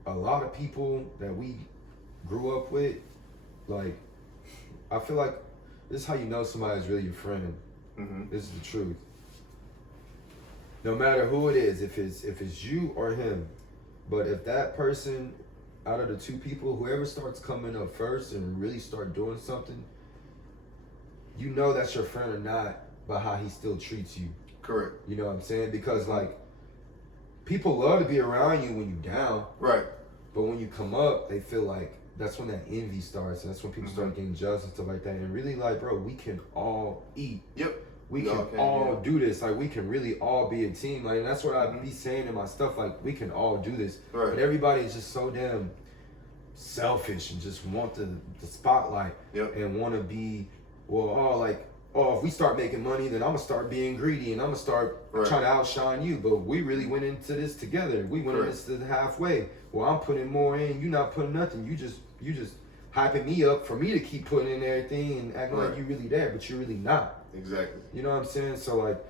a lot of people that we grew up with, like, I feel like this is how you know somebody's really your friend. Mm-hmm. This is the truth. No matter who it is, if it's you or him, but if that person, out of the two people, whoever starts coming up first and really start doing something, you know that's your friend or not by how he still treats you. Correct. You know what I'm saying? Because like, people love to be around you when you're down, Right. but when you come up, they feel like that's when that envy starts, and that's when people start getting jealous and stuff like that. And really, like, bro, we can all eat. Yep. We can all do this. Like, we can really all be a team. Like, and that's what I be saying in my stuff. Like, we can all do this. Right. But everybody is just so damn selfish and just want the spotlight. Yep. And want to be, if we start making money, then I'm going to start being greedy and I'm going to start trying to outshine you. But we really went into this together. We went into this halfway. Well, I'm putting more in. You're not putting nothing. You just hyping me up for me to keep putting in everything and acting like you're really there, but you're really not. Exactly. You know what I'm saying? So like,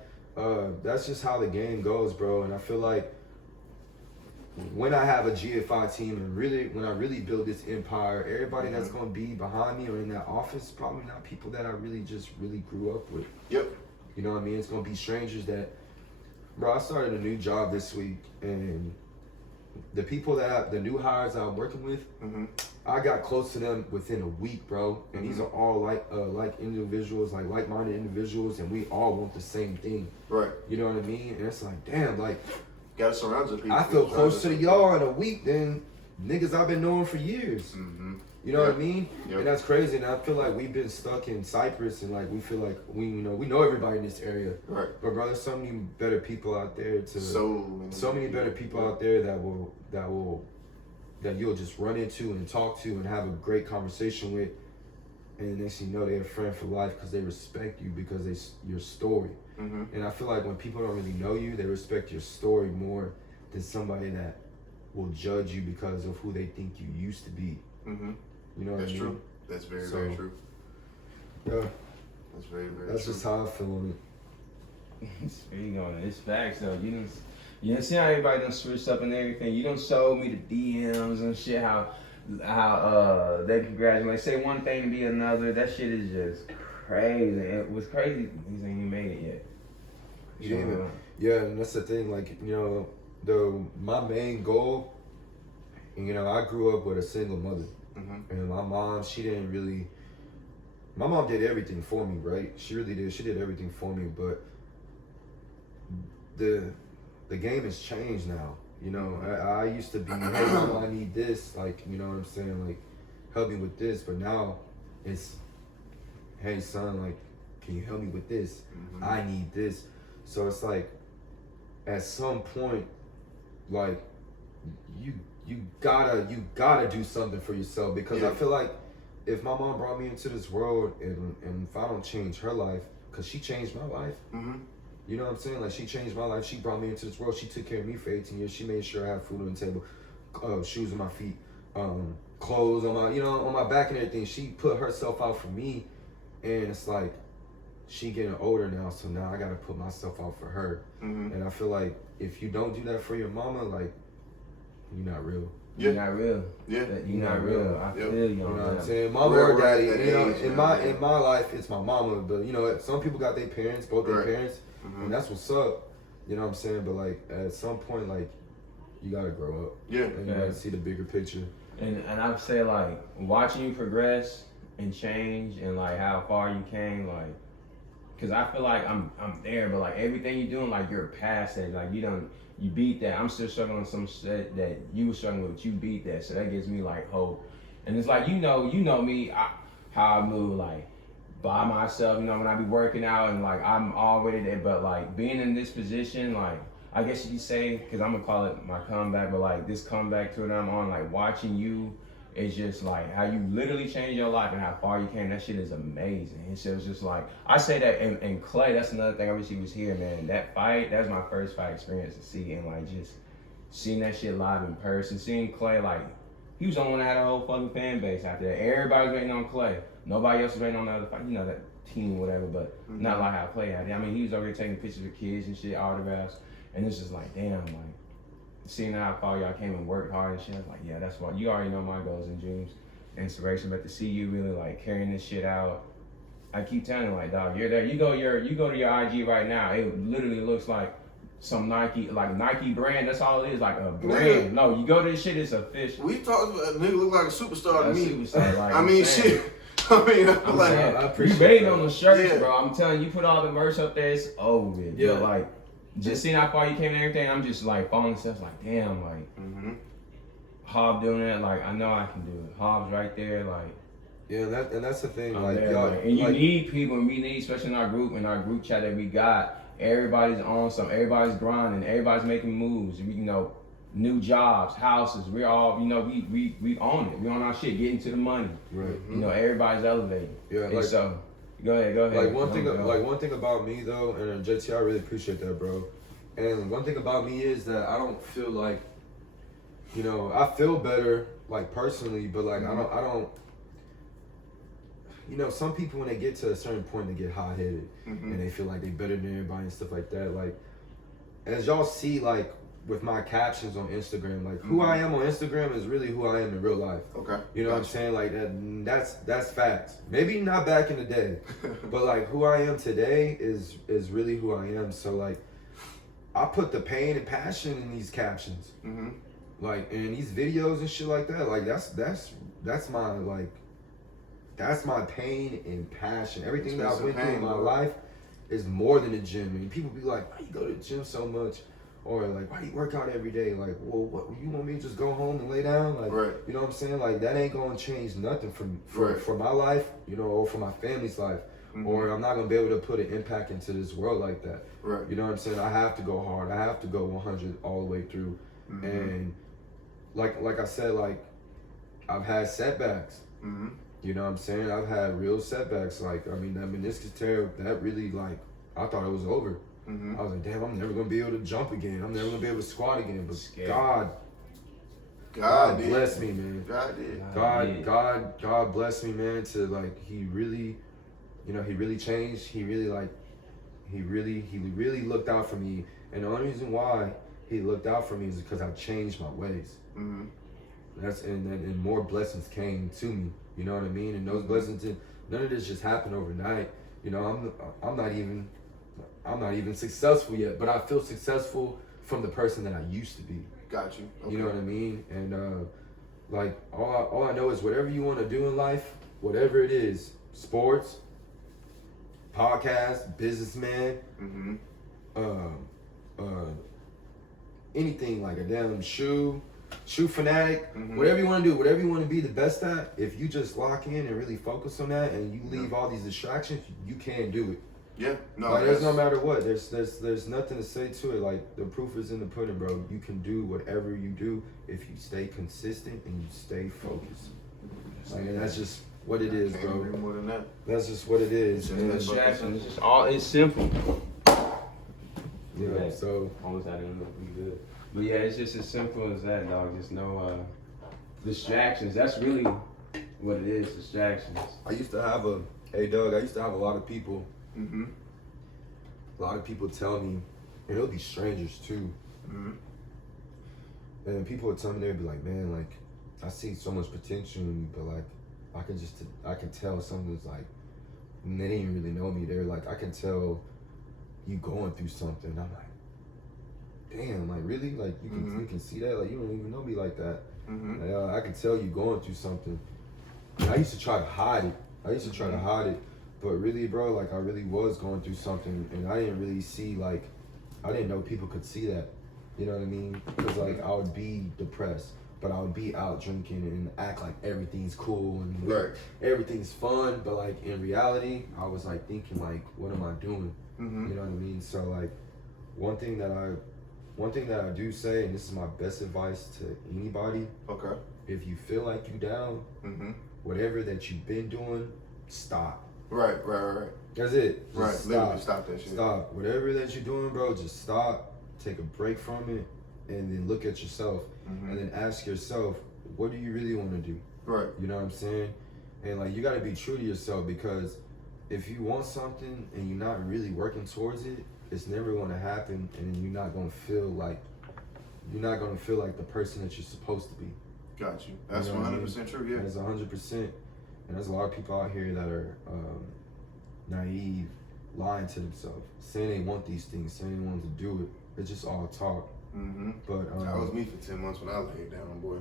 that's just how the game goes, bro. And I feel like when I have a GFI team and really, when I really build this empire, everybody that's gonna be behind me or in that office, probably not people that I really grew up with. Yep. You know what I mean? It's gonna be strangers that, bro, I started a new job this week, and the people the new hires I'm working with, I got close to them within a week, bro. And these are all like individuals, like-minded individuals, and we all want the same thing. Right. You know what I mean? And it's like, damn, like, Gotta surround your people. I feel closer to y'all in a week than niggas I've been knowing for years. Mm-hmm. You know what I mean? Yep. And that's crazy. And I feel like we've been stuck in Cyprus, and like we feel like we know everybody in this area. Right. But bro, there's so many better people out there So many better people out there that you'll just run into and talk to and have a great conversation with, and next thing you know, they're a friend for life because they respect you because your story. Mm-hmm. And I feel like when people don't really know you, they respect your story more than somebody that will judge you because of who they think you used to be. Mm-hmm. You know what I mean? That's true. That's very true. Yeah, That's very that's true. just how I feel on it. Speaking on it, it's facts though. You didn't see how everybody done switched up and everything. You done showed me the DMs and shit. How they congratulate, say one thing to be another. That shit is just crazy. It was crazy. He's ain't even made it yet. Yeah, and that's the thing. Like, you know, my main goal. You know, I grew up with a single mother, and my mom. My mom did everything for me, right? She really did. She did everything for me, but the game has changed now. You know, I used to be, hey, mom, I need this. Like, you know what I'm saying? Like, help me with this. But now it's, hey, son, like, can you help me with this? I need this. So it's like, at some point, like, you gotta do something for yourself, because I feel like if my mom brought me into this world and if I don't change her life, because she changed my life. You know what I'm saying? Like, she changed my life. She brought me into this world. She took care of me for 18 years. She made sure I had food on the table, shoes on my feet, clothes on my back and everything. She put herself out for me, and it's like, she getting older now, so now I gotta put myself out for her. And I feel like if you don't do that for your mama, like, you're not real. You're not real. Yeah. You're not real. I feel you. You know On what I'm that. saying? Mama or daddy. That You know, age, in my life, it's my mama. But you know, some people got their parents, both their parents, and that's what's up. You know what I'm saying? But like, at some point, like, you gotta grow up. Yeah. And you gotta see the bigger picture. And I would say, like, watching you progress and change and like how far you came, like, cause I feel like I'm there, but like everything you're doing, like you're past that. Like you beat that. I'm still struggling with some shit that you were struggling with. You beat that, so that gives me like hope. And it's like you know me, how I move like by myself. You know, when I be working out and like I'm already there, but like being in this position, like I guess you could say, cause I'm gonna call it my comeback, but like this comeback tour that I'm on, like watching you. It's just like how you literally changed your life and how far you came. That shit is amazing. And so it's just like, I say that, and Clay, that's another thing I wish he was here, man. That fight, that was my first fight experience to see, and like just seeing that shit live in person, seeing Clay, like, he was the only one that had a whole fucking fan base after that. Everybody was waiting on Clay. Nobody else was waiting on the other fight, you know, that team or whatever, but not like how Clay had it. I mean, he was over here taking pictures with kids and shit, autographs, and it's just like, damn, like, seeing how far y'all came and worked hard and shit, I was like, yeah, that's why you already know my goals and dreams, inspiration. But to see you really like carrying this shit out, I keep telling you, like, dog, you're there. You go to your IG right now. It literally looks like some Nike brand. That's all it is, like a brand. Nigga. No, you go to this shit, it's official. We talked about a nigga look like a superstar to me. Superstar, like, I mean, I'm saying. shit. I mean, I'm like, saying, I you appreciate made that. on the shirts, Yeah. bro. I'm telling you, put all the merch up there, it's over with. Yeah. But like, just seeing how far you came and everything, I'm just like falling steps, like, damn, like, Hob doing that, like, I know I can do it. Hob's right there, like, Yeah, and that's the thing. I'm Like there, y'all, like, and you like, need people, and we need, especially in our group chat that we got, everybody's on something, everybody's grinding, everybody's making moves, you know, new jobs, houses, we're all, you know, we own it. We on our shit, getting to the money. right. You know, everybody's elevating. Yeah, And like- so, go ahead. Like one Don't thing about me though, and JT, I really appreciate that, bro. And one thing about me is that I don't feel like, you know, I feel better like personally, but like I don't. You know, some people when they get to a certain point, they get hot headed and they feel like they better than everybody and stuff like that. Like, as y'all see, like with my captions on Instagram, like who I am on Instagram is really who I am in real life. okay. You know what I'm saying? Like that's facts. Maybe not back in the day, but like who I am today is really who I am. So like, I put the pain and passion in these captions, like in these videos and shit like that. Like that's my like, that's my pain and passion. Everything that I went through in my life is more than the gym. I mean, people be like, why you go to the gym so much? Or like, why do you work out every day? Like, well, what you want me to just go home and lay down? Like, Right. you know what I'm saying? Like, that ain't gonna change nothing for my life, you know, or for my family's life. Or I'm not gonna be able to put an impact into this world like that. Right. You know what I'm saying? I have to go hard. I have to go 100 all the way through. And like I said, like I've had setbacks. You know what I'm saying? I've had real setbacks. Like, I mean, that meniscus tear, that really, like, I thought it was over. I was like, damn, I'm never gonna be able to jump again. I'm never gonna be able to squat again. But Scary. God did. bless me, man. God did. God bless me, man. To like, he really, you know, he really changed. He really looked out for me. And the only reason why he looked out for me is because I changed my ways. That's and more blessings came to me. You know what I mean? And those blessings, none of this just happened overnight. You know, I'm not even successful yet, but I feel successful from the person that I used to be. Got you. Okay. You know what I mean? And like all I know is whatever you want to do in life, whatever it is, sports, podcast, businessman, anything, like a damn shoe fanatic, whatever you want to do, whatever you want to be the best at, if you just lock in and really focus on that and you leave all these distractions, you can do it. Yeah. No. Like, there's no matter what. There's nothing to say to it. Like, the proof is in the pudding, bro. You can do whatever you do if you stay consistent and you stay focused. Like, and that's just what it is, Can't agree bro. more than that. That's just what it is. Yeah. man. Distraction, it's just all, it's simple. Yeah. So Almost out of it, we good. But yeah, it's just as simple as that, dog. Just no distractions. That's really what it is, distractions. I used to have a lot of people. A lot of people tell me, and it'll be strangers too. And people would tell me, they'd be like, man, like, I see so much potential in you, but like, I can tell something's like, and they didn't really know me. They're like, I can tell you going through something. I'm like, damn, like really? Like you can see that? Like you don't even know me like that. Like, I can tell you going through something. And I used to try to hide it. But really, bro, like I really was going through something, and I didn't really see like, I didn't know people could see that. You know what I mean? Because like I would be depressed, but I would be out drinking and act like everything's cool and Right. everything's fun. But like in reality, I was like thinking like, what am I doing? Mm-hmm. You know what I mean? So like, one thing that I do say, and this is my best advice to anybody: Okay. if you feel like you down, Mm-hmm. whatever that you've been doing, stop. Right. That's it. Just Right. Literally stop that shit. Stop. Whatever that you're doing, bro, just stop. Take a break from it, and then look at yourself, Mm-hmm. and then ask yourself, what do you really want to do? Right. You know what I'm saying? And like, you got to be true to yourself, because if you want something and you're not really working towards it, it's never going to happen, and you're not going to feel like the person that you're supposed to be. Got you. That's You know what I mean? 100% true. Yeah. That's 100%. And there's a lot of people out here that are naive, lying to themselves, saying they want these things, saying they want to do it. It's just all talk. Mm-hmm. But That was me for 10 months when I laid down, boy.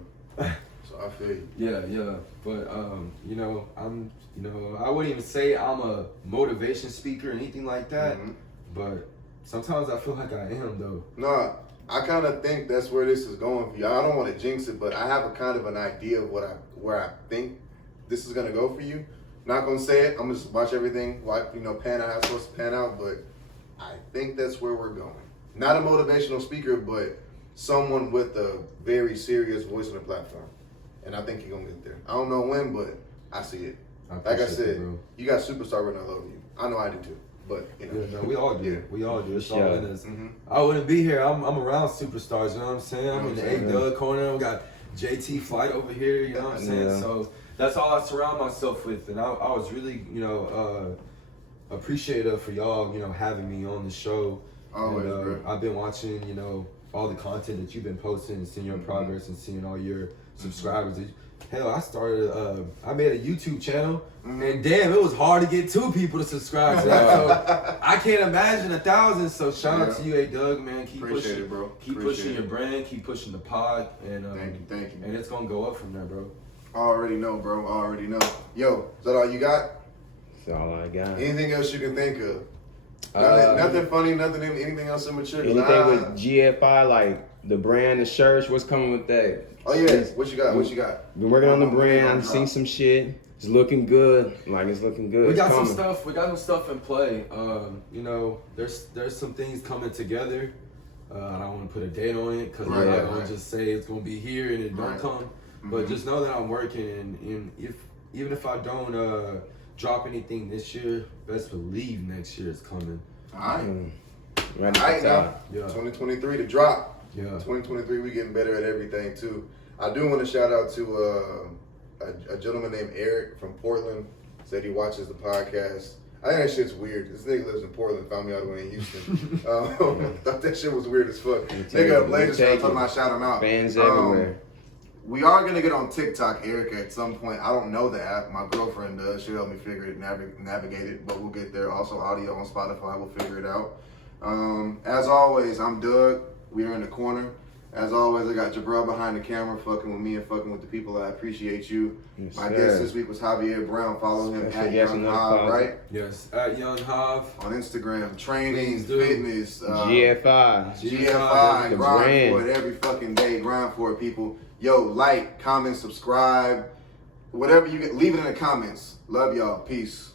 So I feel you. yeah. But you know, I wouldn't even say I'm a motivation speaker or anything like that. Mhm. But sometimes I feel like I am though. No, I kind of think that's where this is going for you. I don't want to jinx it, but I have a kind of an idea of where I think this is gonna go for you. Not gonna say it. I'm gonna just watch everything, pan out how it's supposed to pan out. But I think that's where we're going. Not a motivational speaker, but someone with a very serious voice on the platform. And I think you're gonna get there. I don't know when, but I see it. Like I appreciate said, it, bro. you got superstar written all over you. I know I do too. But Yeah, no, we all do. Yeah. We all do. It's all Yeah. in us. Mm-hmm. I wouldn't be here. I'm around superstars. You know what I'm saying? I'm in the You know what I'm A Doug corner. We got JT Flight over here. You know what I'm saying? Yeah. So that's all I surround myself with. And I was really, appreciative for y'all, having me on the show. Always, And, bro. I've been watching, all the content that you've been posting and seeing your progress and seeing all your subscribers. Hell, I made a YouTube channel, and damn, it was hard to get 2 people to subscribe to that. So I can't imagine 1,000. So shout out to you, A Doug, man. Keep Appreciate pushing, it, bro. keep Appreciate pushing it. your brand, keep pushing the pod, and Thank you. and it's gonna go up from there, bro. I already know, bro. I already know. Yo, is that all you got? That's all I got. Anything else you can think of? Uh, Nothing funny, anything else immature? 'Cause Anything with GFI, like the brand, the shirts, what's coming with that? Oh yeah, what you got? Been working on the I'm brand. gonna I've seen drop. some shit. It's looking good. Like it's looking good. We It's got some coming. stuff. We got some stuff in play. There's some things coming together. I don't want to put a date on it because I'm not gonna Right. just say it's gonna be here and it don't Right. come. But just know that I'm working, and even if I don't drop anything this year, best believe next year is coming. All right. Right All right now. Yeah. 2023 to drop. Yeah. 2023, we getting better at everything too. I do want to shout out to a gentleman named Eric from Portland. Said he watches the podcast. I think that shit's weird. This nigga lives in Portland, found me all the way in Houston. Thought that shit was weird as fuck. Nigga, Blazers fan talking about shout him out. Fans everywhere. We are gonna get on TikTok, Eric, at some point. I don't know the app. My girlfriend does. She'll help me figure it, navigate it, but we'll get there. Also, audio on Spotify. We'll figure it out. As always, I'm Doug. We are in the corner. As always, I got Jabril behind the camera, fucking with me and fucking with the people. I appreciate you. Yes, My sir. guest this week was Javier Brown. Follow him Special at guest Young in the Hav, closet. right? Yes. At Young Hav. On Instagram, training, Please do. fitness, GFI. GFI, The grind brand. for it every fucking day. Grind for it, people. Yo, like, comment, subscribe, whatever you get. Leave it in the comments. Love y'all. Peace.